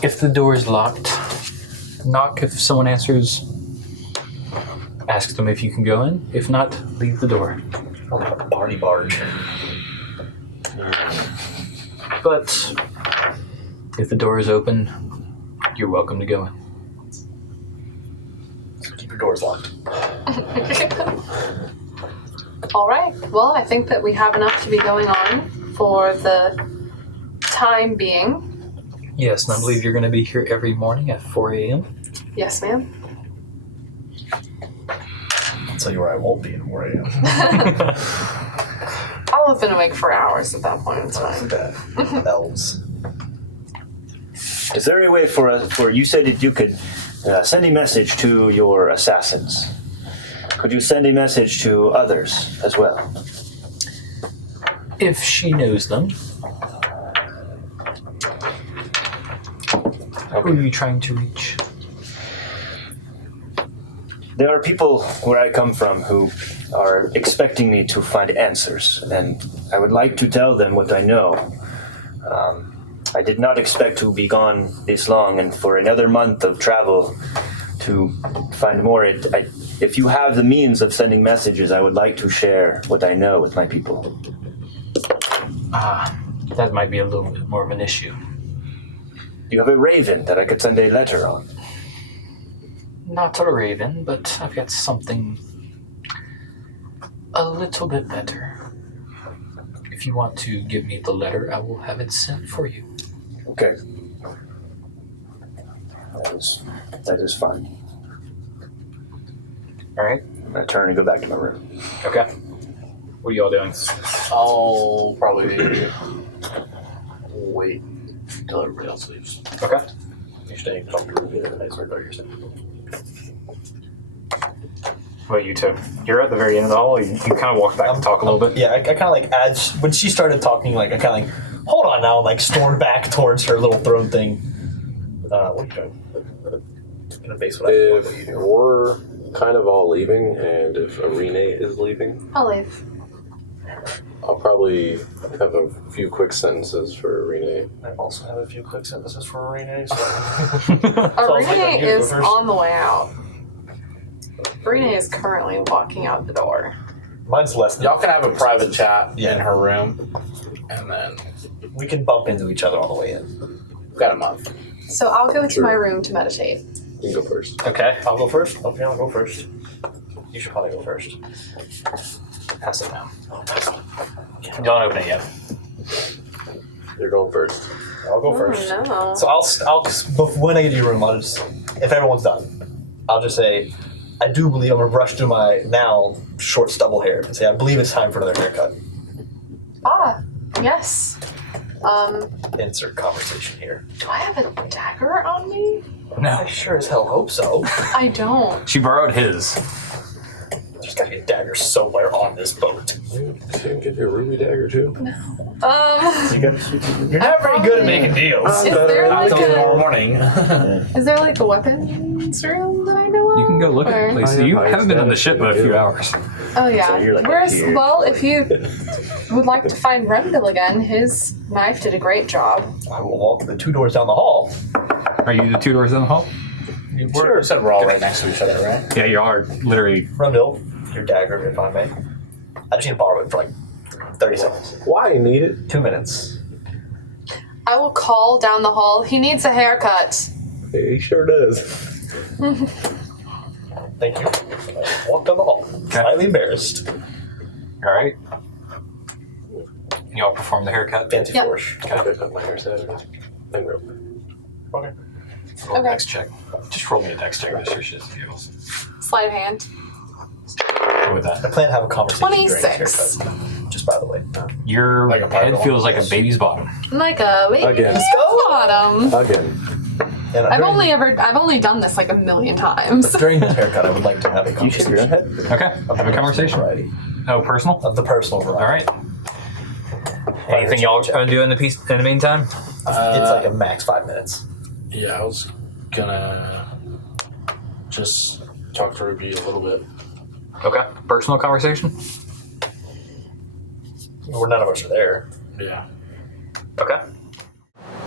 If the door is locked, knock. If someone answers, ask them if you can go in. If not, leave the door. Like a party barge. But if the door is open, you're welcome to go in. Keep your doors locked. all right. Well, I think that we have enough to be going on for the time being. Yes, and I believe you're going to be here every morning at 4 a.m. Yes, ma'am. I'll tell you where I won't be in 4 a.m. I'll have been awake for hours at that point. It's fine. Elves. Is there a way for you said that you could send a message to your assassins? Could you send a message to others as well? If she knows them. Who are you trying to reach? There are people where I come from who are expecting me to find answers, and I would like to tell them what I know. I did not expect to be gone this long, and for another month of travel to find more. If you have the means of sending messages, I would like to share what I know with my people. That might be a little bit more of an issue. Do you have a raven that I could send a letter on? Not a raven, but I've got something a little bit better. If you want to give me the letter, I will have it sent for you. Okay. That is fine. All right. I'm gonna turn and go back to my room. Okay. What are y'all doing? I'll probably wait until everybody else leaves. Okay. You're staying comfortable here. I swear to God, you're staying. What about you two? You're at the very end of the hall. You kind of walk back and talk a little bit. Yeah, I kind of like as when she started talking, like I kind of like hold on now, and like stormed back towards her little throne thing. What are you doing? Gonna base what I If what you do. we're kind of all leaving, and if Arene is leaving, I'll leave. I'll probably have a few quick sentences for Arene. I also have a few quick sentences for Arene. So. Arene you go is first. on the way out. Arene is currently walking out the door. Mine's less than. Y'all can have a private chat Yeah. in her room, and then We can bump into each other on the way in. we've got a month. So I'll go to my room to meditate. You can go first. Okay. I'll go first. Okay, I'll go first. You should probably go first. Pass it down. Don't open it yet. You're going first. I'll go first. Oh, no. So when I get to your room, I'll just, if everyone's done, I'll just say, I do believe I'm gonna brush through my now short stubble hair and say, I believe it's time for another haircut. Ah, yes. Insert conversation here. Do I have a dagger on me? No. I sure as hell hope so. I don't. She borrowed his. There's gotta be a dagger somewhere on this boat. You can get your ruby dagger too. You're not very good at making deals. Is there like Until tomorrow a morning. is there like a weapons room that I know of? You can go look at Or- the place. You haven't been on the ship in a few hours. Oh yeah. So you're like Where's up here. well, if you would like to find Rendell again, his knife did a great job. I will walk the 2 doors down the hall. Are you the 2 doors in the hall? We're said we're all right next to each other, right? Yeah, you are literally. Rundle, your dagger, if I may. I just need to borrow it for like 30 seconds. Why you need it? 2 minutes. I will call down the hall. He needs a haircut. He sure does. Thank you. I walk down the hall, slightly embarrassed. All right. You all perform the haircut. Fancy Yep. flourish. I picked up my hair Saturday. Then real quick. Okay. Roll a Okay. dex check. Just roll me a dex check. This your shit feels. Sleight of hand. Go with that. I plan to have a conversation during this 26. haircut. Just by the way. Your Like a head pirate feels like a yes. baby's bottom. Like a baby Again. bottom. Again. And I've only done this like a million times. during this haircut, I would like to have a You shave your own conversation. head? Okay. Have a conversation. Variety. Oh, personal. Of the personal All variety. right. Anything y'all want to do in the meantime? It's like a max 5 minutes. Yeah, I was gonna just talk to Ruby a little bit. Okay. Personal conversation. None of us are there. Yeah. Okay.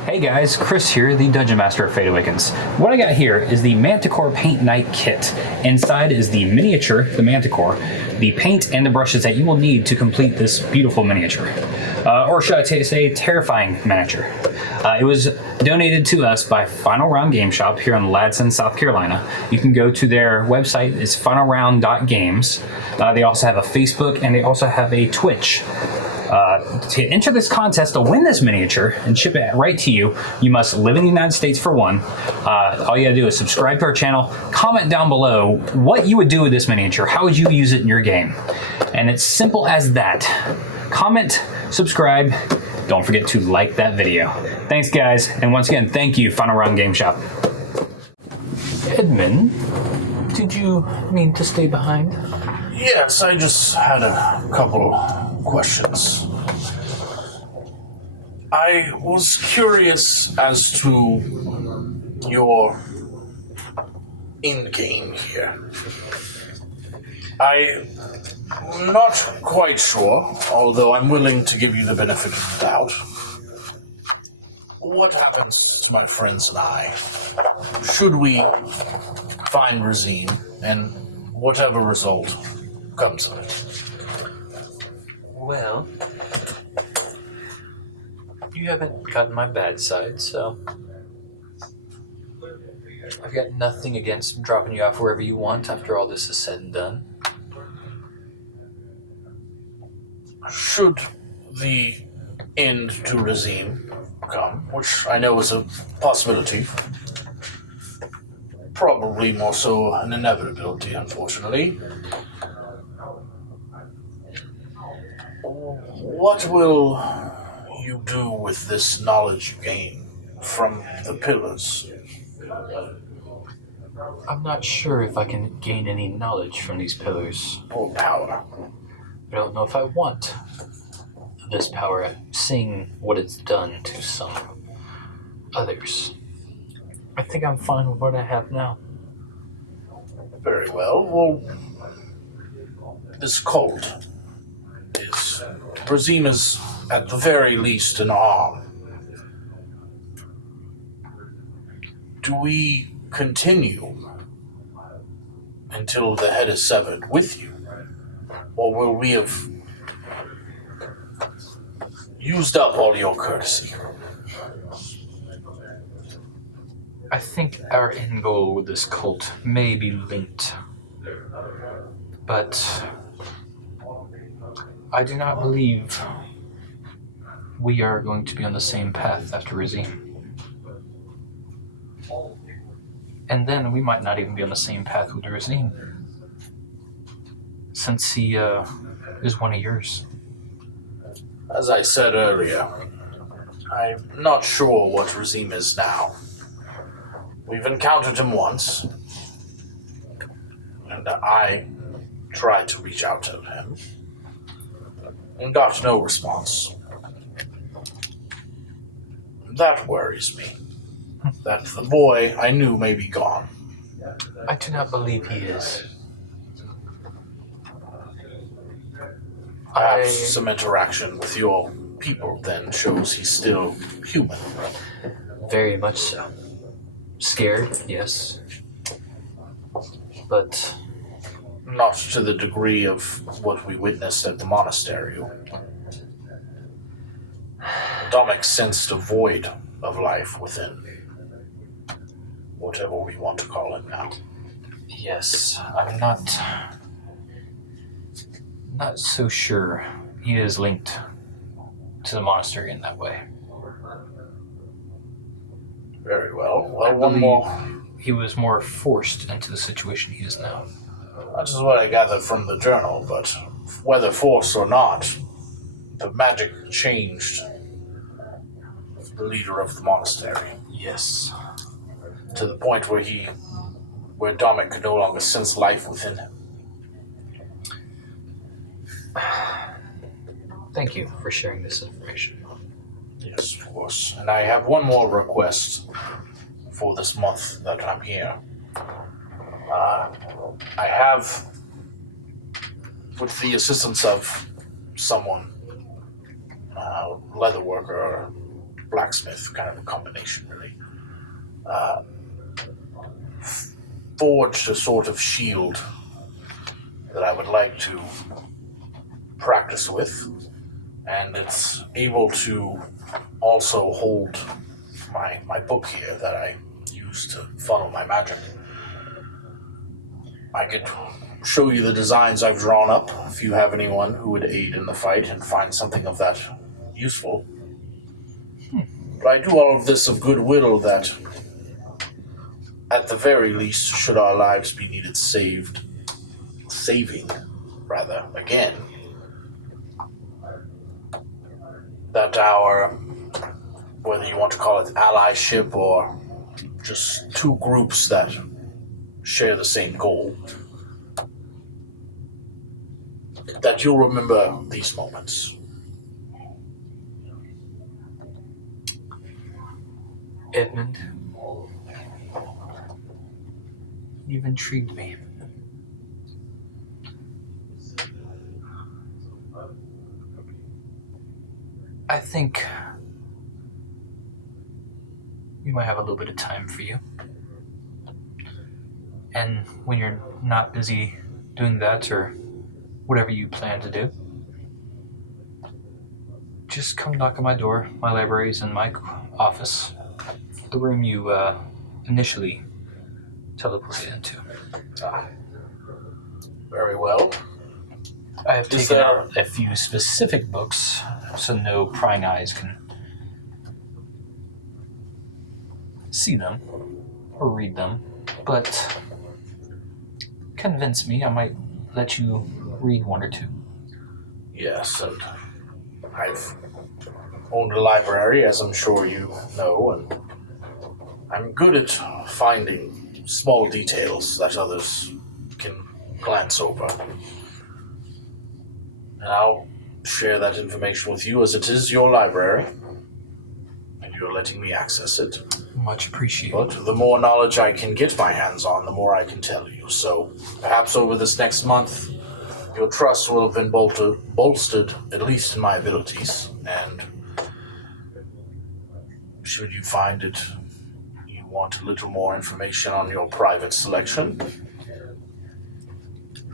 Hey guys, Chris here, the Dungeon Master of Fate Awakens. What I got here is the Manticore Paint Night Kit. Inside is the miniature, the Manticore, the paint and the brushes that you will need to complete this beautiful miniature. Or should I say terrifying miniature. It was donated to us by Final Round Game Shop here in Ladson, South Carolina. You can go to their website, it's finalround.games. They also have a Facebook and they also have a Twitch. To enter this contest to win this miniature and ship it right to you, you must live in the United States for one. All you gotta do is subscribe to our channel, comment down below what you would do with this miniature, how would you use it in your game? And it's simple as that. Comment, subscribe, don't forget to like that video. Thanks guys, and once again, thank you, Final Round Game Shop. Edmund, did you mean to stay behind? Yes, I just had a couple questions. I was curious as to your end game here. I'm not quite sure, although I'm willing to give you the benefit of the doubt. What happens to my friends and I? Should we find Razine and whatever result comes of it? Well, you haven't gotten my bad side, so I've got nothing against dropping you off wherever you want after all this is said and done. Should the end to Razine come, which I know is a possibility, probably more so an inevitability, unfortunately, what will you do with this knowledge you gain from the pillars? I'm not sure if I can gain any knowledge from these pillars. Or power? I don't know if I want this power, seeing what it's done to some others. I think I'm fine with what I have now. Very well. Well, this cult is Brazima's, at the very least, an arm. Do we continue until the head is severed with you? Or will we have used up all your courtesy? I think our end goal with this cult may be linked, but I do not believe we are going to be on the same path after Razim. And then we might not even be on the same path with Razim, since he is one of yours. As I said earlier, I'm not sure what Razim is now. We've encountered him once, and I tried to reach out to him and got no response. That worries me. That the boy I knew may be gone. I do not believe he is. Perhaps some interaction with your people then shows he's still human. Very much so. Scared, yes. But Not to the degree of what we witnessed at the monastery. Dominic sensed a void of life within. Whatever we want to call it now. yes, I'm not so sure he is linked to the monastery in that way. Very well. I Well, one believe more. he was more forced into the situation he is now. That is what I gathered from the journal, but whether forced or not, the magic changed the leader of the monastery Yes. to the point where Dominic could no longer sense life within him. Thank you for sharing this information. Yes, of course. And I have one more request for this month that I'm here. I have, with the assistance of someone, leather worker, blacksmith, kind of a combination, really, forged a sort of shield that I would like to practice with, and it's able to also hold my book here that I use to funnel my magic. I could show you the designs I've drawn up if you have anyone who would aid in the fight and find something of that useful. But I do all of this of goodwill that, at the very least, should our lives be needed saving, again, that our, whether you want to call it allyship or just two groups that share the same goal, that you'll remember these moments. Edmund, you've intrigued me. I think we might have a little bit of time for you. And when you're not busy doing that or whatever you plan to do, just come knock on my door. My library is in my office, the room you initially teleported into. Very well. I have Is taken there- out a few specific books so no prying eyes can see them or read them, but convince me, I might let you read one or two. Yes, and I've owned a library, as I'm sure you know, and I'm good at finding small details that others can glance over. And I'll share that information with you as it is your library, and you're letting me access it. Much appreciated. But the more knowledge I can get my hands on, the more I can tell you. So perhaps over this next month, your trust will have been bolstered, at least in my abilities. And should you find it, you want a little more information on your private selection,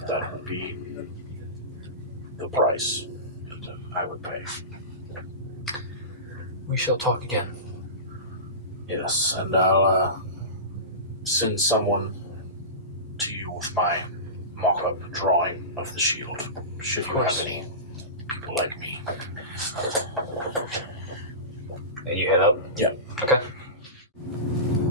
that would be the price that I would pay. We shall talk again. Yes, and I'll send someone to you with my mock-up drawing of the shield, should you have any people like me. And you head up? Yeah. Okay.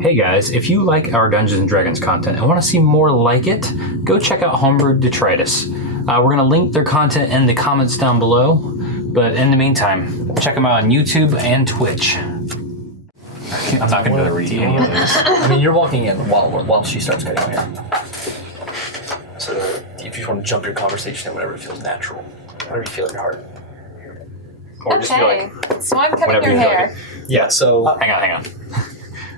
Hey guys, if you like our Dungeons & Dragons content and want to see more like it, go check out Homebrew Detritus. We're going to link their content in the comments down below, but in the meantime, check them out on YouTube and Twitch. I'm not going to read any of those. I mean, you're walking in while she starts cutting my hair. So if you just want to jump your conversation at whatever feels natural, whatever you feel in your heart. Or just be like, So I'm cutting whenever your you feel hair. like Yeah, so... Hang on.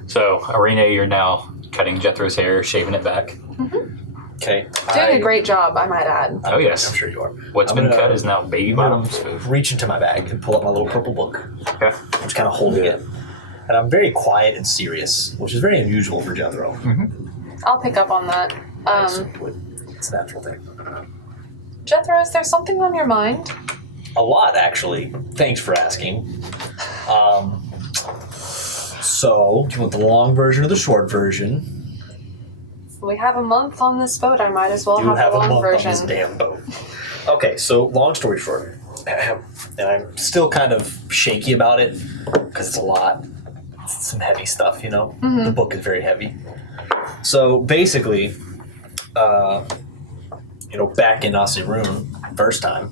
So, Arena, you're now cutting Jethro's hair, shaving it back. Okay. Doing a great job, I might add. Oh, yes. I'm sure you are. What's I'm been gonna cut is now baby bottom smooth. reach into my bag and pull out my little purple book. Okay. I'm just kind of holding it. And I'm very quiet and serious, which is very unusual for Jethro. I'll pick up on that. It's a natural thing. Jethro, is there something on your mind? A lot, actually. Thanks for asking. So, do you want the long version or the short version? We have a month on this boat. I might as well You have have the a long month version. on this damn boat. Okay, so long story short, and I'm still kind of shaky about it because it's a lot. It's some heavy stuff, you know. The book is very heavy. So basically, back in Asirun, first time.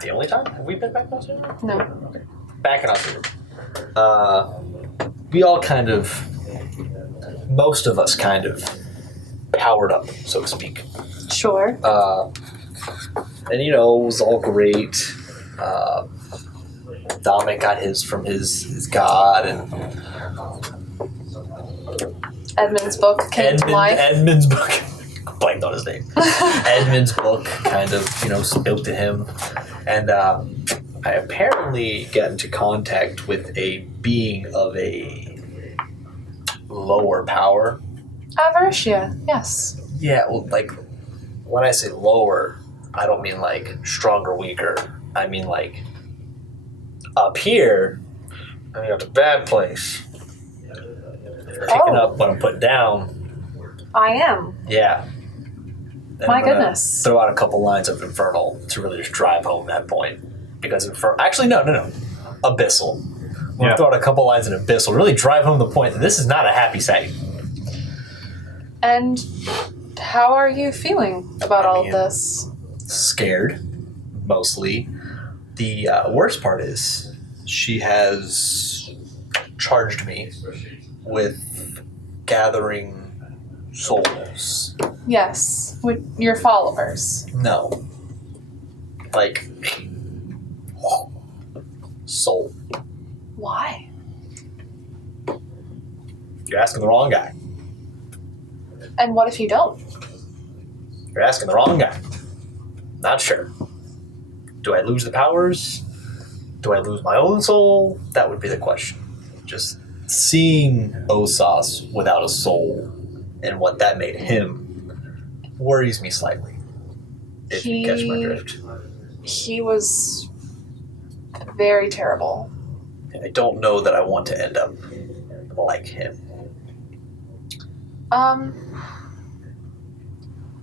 The only time? Have we been back in Asirun? No. Okay. Back in Asirun. We all kind of, most of us kind of powered up, so to speak. Sure. And it was all great. Dominic got his from his god, and Edmund's book came to life. Edmund's book, blanked on his name. Edmund's book kind of, spoke to him, and I apparently got into contact with a being of a lower power. Aversia, yes. Yeah, well, like, when I say lower, I don't mean like stronger, weaker. I mean like up here, I mean, it's a bad place. Picking up what I'm putting down. I am. Yeah. And My I'm gonna goodness. Throw out a couple lines of Infernal to really just drive home that point. Because actually, no. Abyssal. I'm going to throw out a couple lines in Abyssal, really drive home the point that this is not a happy sight. And how are you feeling about all of this? Scared, mostly. The worst part is she has charged me with gathering souls. Yes, with your followers. No. Like, soul. Why? You're asking the wrong guy. And what if you don't? You're asking the wrong guy. Not sure. Do I lose the powers? Do I lose my own soul? That would be the question. Just seeing Osas without a soul and what that made him worries me slightly. If you catch my drift. He was very terrible. I don't know that I want to end up like him.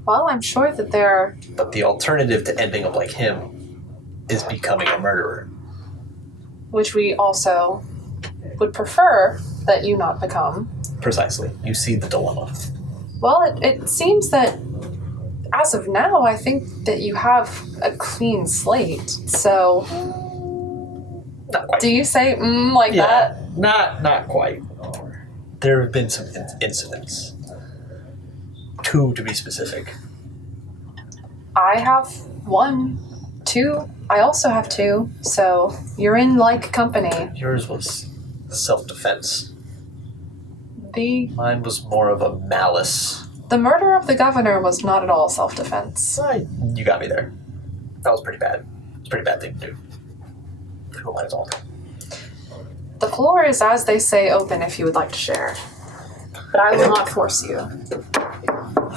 Well, I'm sure that there are... But the alternative to ending up like him is becoming a murderer. which we also would prefer that you not become. Precisely. You see the dilemma. Well, it seems that as of now, I think that you have a clean slate. So, Not quite. do you say like that? Not quite. There have been some incidents. 2 to be specific. I have 1, 2. I also have 2. So you're in like company. Yours was self-defense. The Mine was more of a malice. murder of the governor was not at all self-defense. You got me there. That was pretty bad. It's a pretty bad thing to do. Who might as well. The floor is, as they say, open if you would like to share. But I will not force you.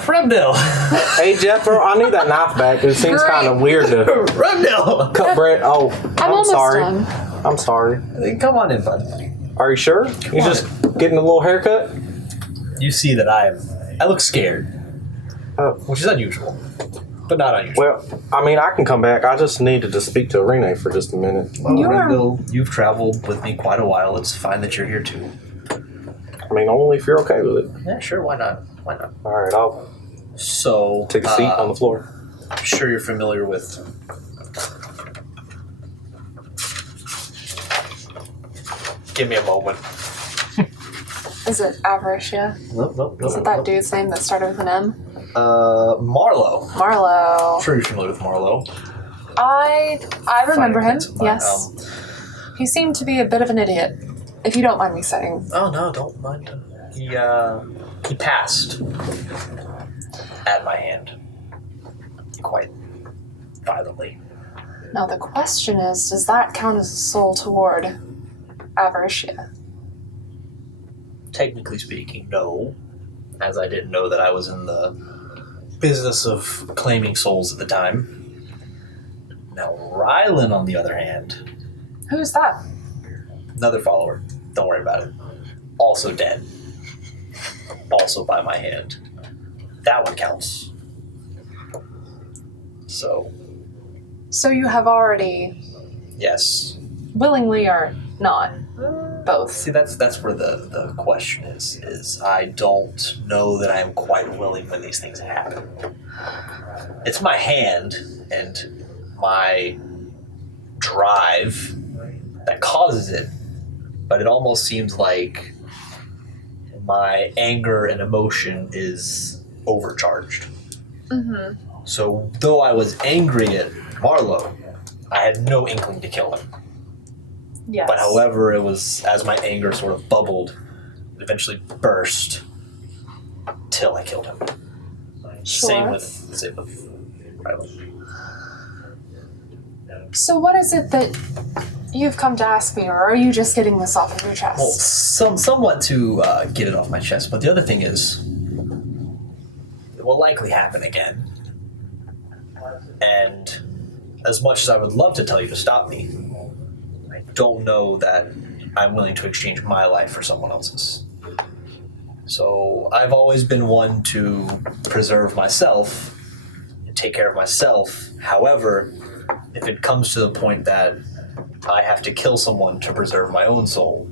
Remdil. Hey, Jethro, I need that knife back. It seems Great. kind of weird to Remdil. cut bread. Oh, I'm almost sorry. done. I'm sorry. Come on in, bud. Are you sure? You on just getting a little haircut? You see that I look scared, Oh. which is unusual, but not unusual. Well, I mean, I can come back. I just needed to speak to Rene for just a minute. Well, You are- Remdil, you've traveled with me quite a while. It's fine that you're here too. I mean, only if you're okay with it. Yeah, sure. Why not? Why not? All right, I'll So, take a seat on the floor. I'm sure you're familiar with. Give me a moment. Is it Avaricia? Nope. Is it that dude's name that started with an M? Marlowe. Marlowe. I'm sure you're familiar with Marlowe. I remember him. acquaintance of mine. Yes. He seemed to be a bit of an idiot, if you don't mind me saying. Oh no, don't mind him. He passed at my hand quite violently. Now the question is, does that count as a soul toward Avaricia? Technically speaking, no, as I didn't know that I was in the business of claiming souls at the time. Now, Rylan, on the other hand, Who's that? another follower, don't worry about it, also dead. Also by my hand. That one counts. So, So you have already, yes. willingly or not, both. See, that's where the question is I don't know that I am quite willing when these things happen. It's my hand and my drive that causes it, but it almost seems like my anger and emotion is overcharged. Mm-hmm. So though I was angry at Marlowe, I had no inkling to kill him. Yes. But however, it was as my anger sort of bubbled, it eventually burst till I killed him. Sure. Same with Rylan. So what is it that you've come to ask me, or are you just getting this off of your chest? Well, somewhat to get it off my chest, but the other thing is, it will likely happen again. And as much as I would love to tell you to stop me, I don't know that I'm willing to exchange my life for someone else's. So I've always been one to preserve myself and take care of myself. However, if it comes to the point that I have to kill someone to preserve my own soul,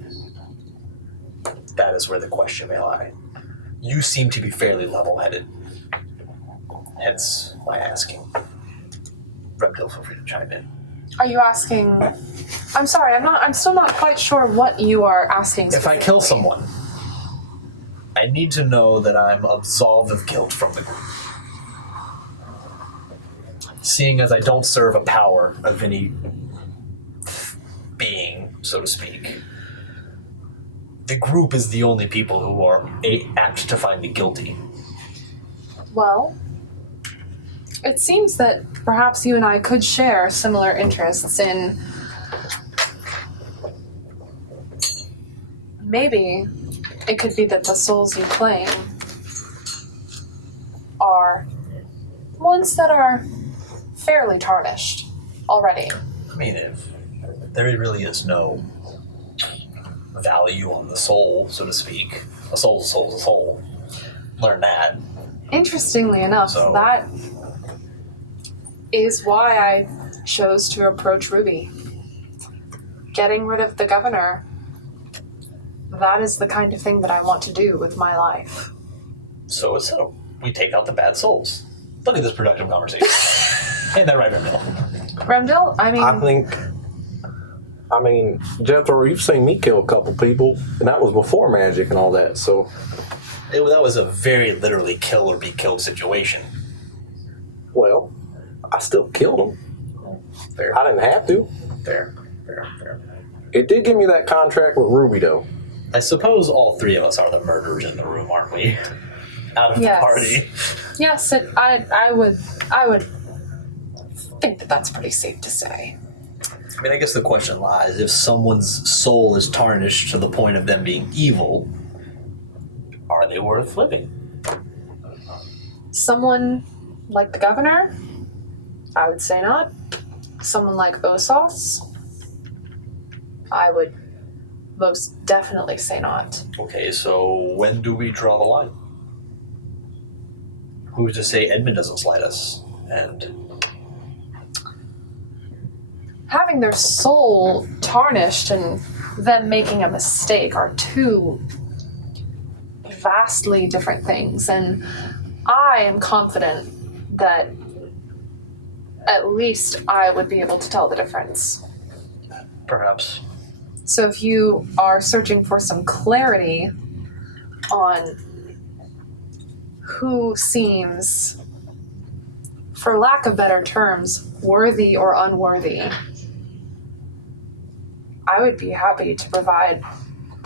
that is where the question may lie. You seem to be fairly level-headed, hence my asking. Remdil, feel free to chime in. Are you asking? I'm sorry. I'm still not quite sure what you are asking. If I kill specifically. someone, I need to know that I'm absolved of guilt from the group. Seeing as I don't serve a power of any being, so to speak, the group is the only people who are apt to find me guilty. Well, it seems that perhaps you and I could share similar interests in maybe it could be that the souls you claim are ones that are fairly tarnished already. I mean, if there really is no value on the soul, so to speak, a soul's a soul's a soul. Learn that. Interestingly enough, So- that is why I chose to approach Ruby. Getting rid of the governor, that is the kind of thing that I want to do with my life. So it's settled. We take out the bad souls. Look at this productive conversation. Ain't that right, Remdil? Remdil, I mean, Jethro, you've seen me kill a couple people, and that was before magic and all that, so. That was a very literally kill or be killed situation. Well, I still killed him. Fair. I didn't have to. Fair. It did give me that contract with Ruby, though. I suppose all three of us are the murderers in the room, aren't we? Out of Yes. the party. Yes, I would think that that's pretty safe to say. I mean, I guess the question lies, if someone's soul is tarnished to the point of them being evil, are they worth living? Someone like the governor? I would say not. Someone like Osos? I would most definitely say not. Okay, so when do we draw the line? Who's to say Edmund doesn't slight us? And Having their soul tarnished and them making a mistake are two vastly different things, and I am confident that at least I would be able to tell the difference. perhaps. So if you are searching for some clarity on who seems, for lack of better terms, worthy or unworthy, I would be happy to provide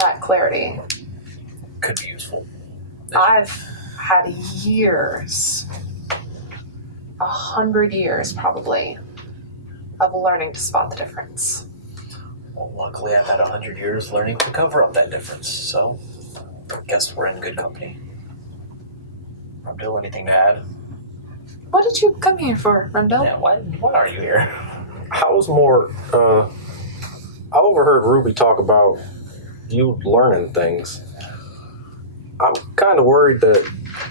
that clarity. Could be useful. I've had years, 100 years probably, of learning to spot the difference. Well, luckily I've had 100 years learning to cover up that difference, so I guess we're in good company. Rumdil, anything to add? What did you come here for, Rumdil? Yeah, why are you here? I was more. I overheard Ruby talk about you learning things. I'm kind of worried that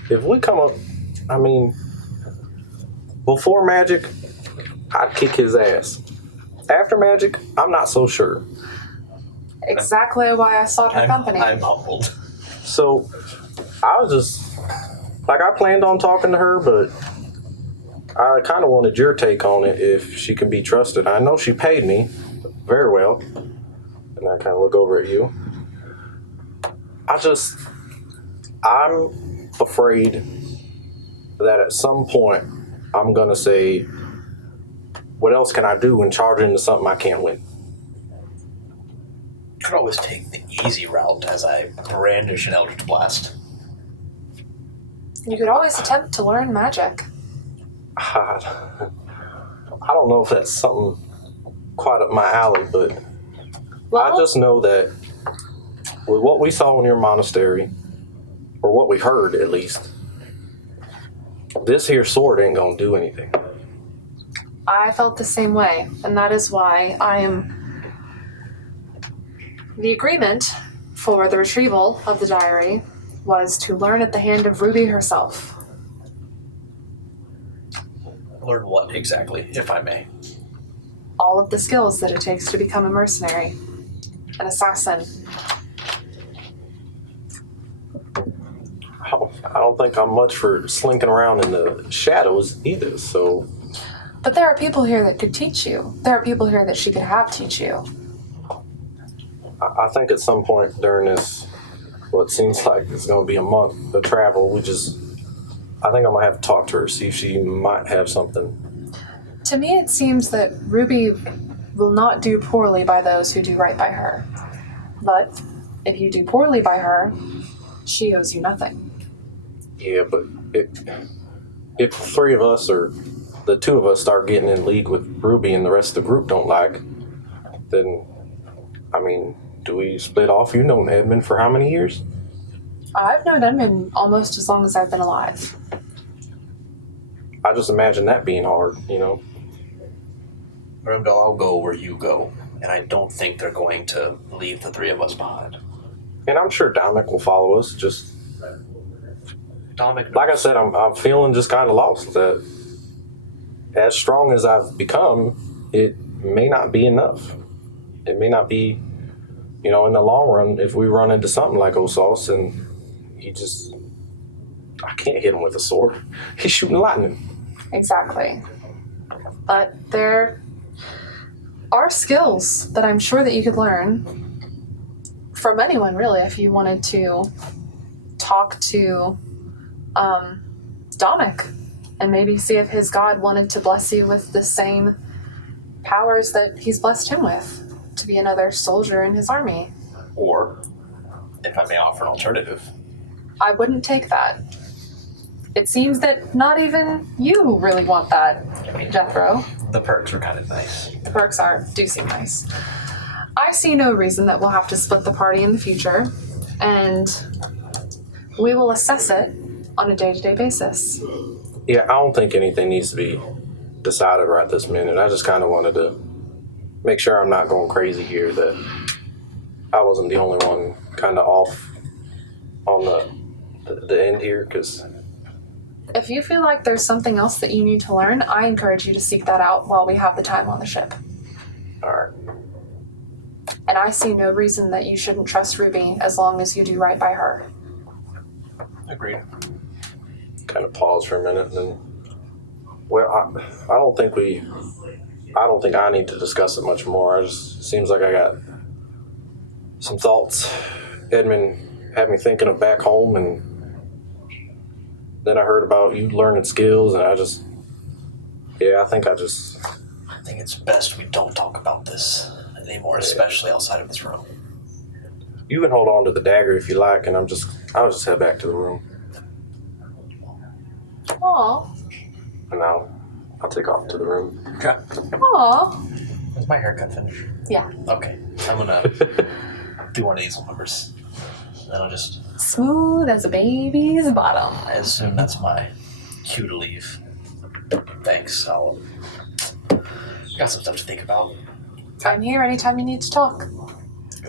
if we come up, I mean, before magic, I'd kick his ass. After magic, I'm not so sure. Exactly why I sought her company. I'm humbled. So I was just like, I planned on talking to her, but I kind of wanted your take on it, if she can be trusted. I know she paid me very well, and I kind of look over at you. I'm afraid that at some point I'm going to say, what else can I do, and charge into something I can't win. Could always take the easy route as I brandish an Eldritch Blast. You could always attempt to learn magic. I don't know if that's something quite up my alley, but I just know that with what we saw in your monastery, or what we heard at least, this here sword ain't gonna do anything. I felt the same way, and that is why I am. The agreement for the retrieval of the diary was to learn at the hand of Ruby herself. Learn what exactly, if I may? All of the skills that it takes to become a mercenary, an assassin. I don't think I'm much for slinking around in the shadows either, so... But there are people here that could teach you. There are people here that she could have teach you. I think at some point during this, what seems like it's going to be a month of travel, I think I'm going to have to talk to her, see if she might have something. To me, it seems that Ruby will not do poorly by those who do right by her. But if you do poorly by her, she owes you nothing. Yeah, but if the three of us, or the two of us, start getting in league with Ruby and the rest of the group don't like, then, I mean, do we split off? You've known Edmund for how many years? I've known Edmund almost as long as I've been alive. I just imagine that being hard, you know? Rumdal, I'll go where you go, and I don't think they're going to leave the three of us behind. And I'm sure Dominic will follow us, just... Dominic, Like I said, I'm feeling just kind of lost, that as strong as I've become, it may not be enough. It may not be, in the long run, if we run into something like Osos and I can't hit him with a sword. He's shooting lightning. Exactly. But there are skills that I'm sure that you could learn from anyone, really, if you wanted to talk to Dominic and maybe see if his god wanted to bless you with the same powers that he's blessed him with, to be another soldier in his army. or, if I may offer an alternative, I wouldn't take that. It seems that not even you really want that, Jethro. the perks are kind of nice. The perks do seem nice. I see no reason that we'll have to split the party in the future, and we will assess it on a day-to-day basis. Yeah, I don't think anything needs to be decided right this minute. I just kind of wanted to make sure I'm not going crazy here, that I wasn't the only one kind of off on the end here, because... If you feel like there's something else that you need to learn, I encourage you to seek that out while we have the time on the ship. All right. And I see no reason that you shouldn't trust Ruby as long as you do right by her. Agreed. Kind of pause for a minute, and then... Well, I don't think I need to discuss it much more. It just seems like I got some thoughts. Edmund had me thinking of back home, and then I heard about you learning skills, and I think it's best we don't talk about this anymore, especially outside of this room. You can hold on to the dagger if you like, and I'll just head back to the room. Aw. And I'll take off to the room. Okay. Aw. Is my haircut finished? Yeah. Okay. I'm gonna do one of these numbers. Then I'll just... Smooth as a baby's bottom. I assume that's my cue to leave. Thanks. I'll... Got some stuff to think about. I'm here anytime you need to talk.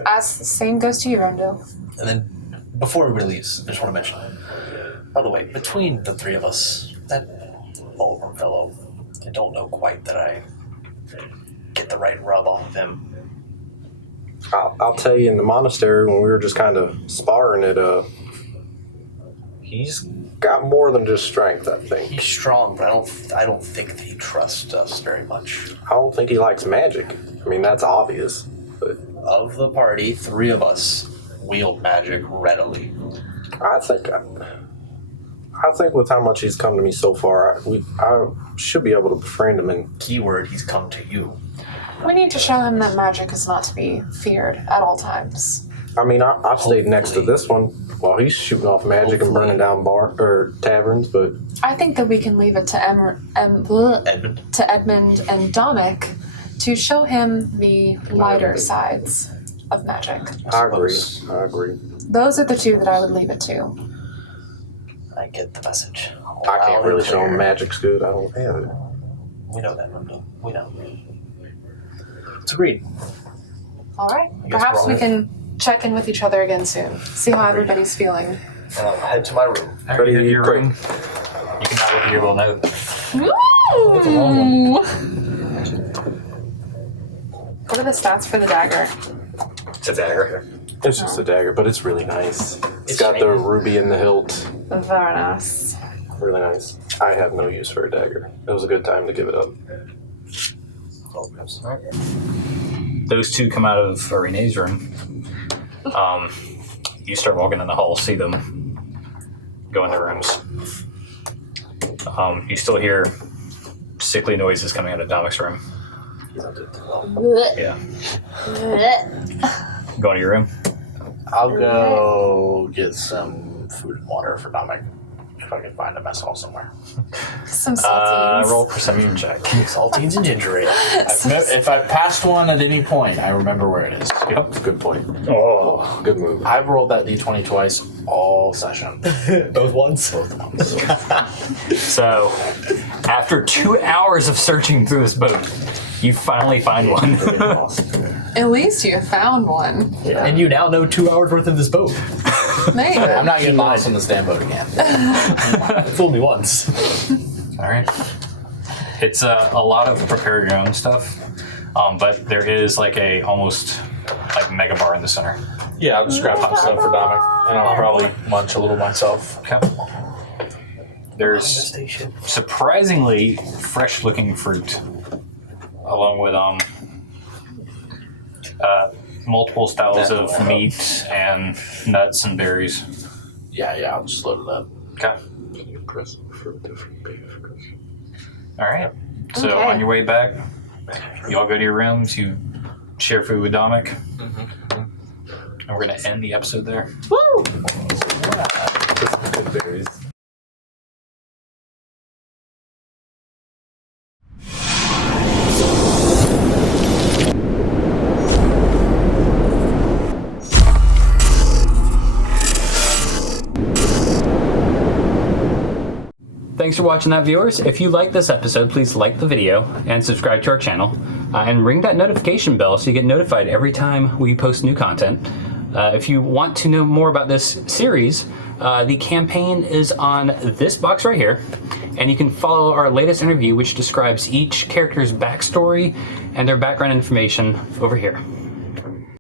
As the same goes to you, Rondo. And then, before everybody leaves, I just want to mention, by the way, between the three of us, that ballroom fellow, I don't know quite that I get the right rub off of him. I'll tell you, in the monastery, when we were just kind of sparring it, he's got more than just strength, I think. He's strong, but I don't think that he trusts us very much. I don't think he likes magic. I mean, that's obvious. But Of the party, three of us wield magic readily. I think with how much he's come to me so far, I should be able to befriend him. And Keyword, he's come to you. We need to show him that magic is not to be feared at all times. I mean, I've stayed next to this one while he's shooting off magic and burning down taverns, but I think that we can leave it to Edmund and Dominic to show him the lighter sides of magic. I agree. Those are the two that I would leave it to. I get the message. I can't really show him magic's good. I don't have it. We know that, Rondo. We know. It's agreed. All right. guess Perhaps we're we on can check in with each other again soon. See how everybody's feeling. And I'll head to my room. Alright, you your room. You can now look at your little note. What are the stats for the dagger? It's a dagger. It's just a dagger, but it's really nice. It's It's got the shiny. ruby in the hilt. Very nice. Really nice. I have no use for a dagger. It was a good time to give it up. Those two come out of Renee's room. You start walking in the hall, see them go in their rooms. You still hear sickly noises coming out of Dominic's room. Yeah. Go into your room. I'll go get some food and water for Dominic if I can find a mess hall somewhere. Some saltines. Roll perception check. Saltines and ginger ale. If I passed one at any point, I remember where it is. Yep, good point. Oh, good move. I've rolled that d20 twice all session. Both ones? Both ones. So, after 2 hours of searching through this boat, you finally find one. At least you found one. And you now know 2 hours worth of this boat. Maybe. I'm not getting lost on this damn boat again. Fool me once. All right. It's a lot of prepare your own stuff, but there is like a almost like mega bar in the center. Yeah, I'll just grab hot stuff for Dominic, and I'll probably munch a little myself. Okay. There's surprisingly fresh-looking fruit, along with multiple styles of meat and nuts and berries. Yeah, I'll just load it up. Okay. All right. So Okay. on your way back, you all go to your rooms. You share food with Dominic, and we're gonna end the episode there. Woo! Good berries. Thanks for watching that, viewers. If you like this episode, please like the video and subscribe to our channel. And ring that notification bell so you get notified every time we post new content. If you want to know more about this series, the campaign is on this box right here. And you can follow our latest interview, which describes each character's backstory and their background information over here.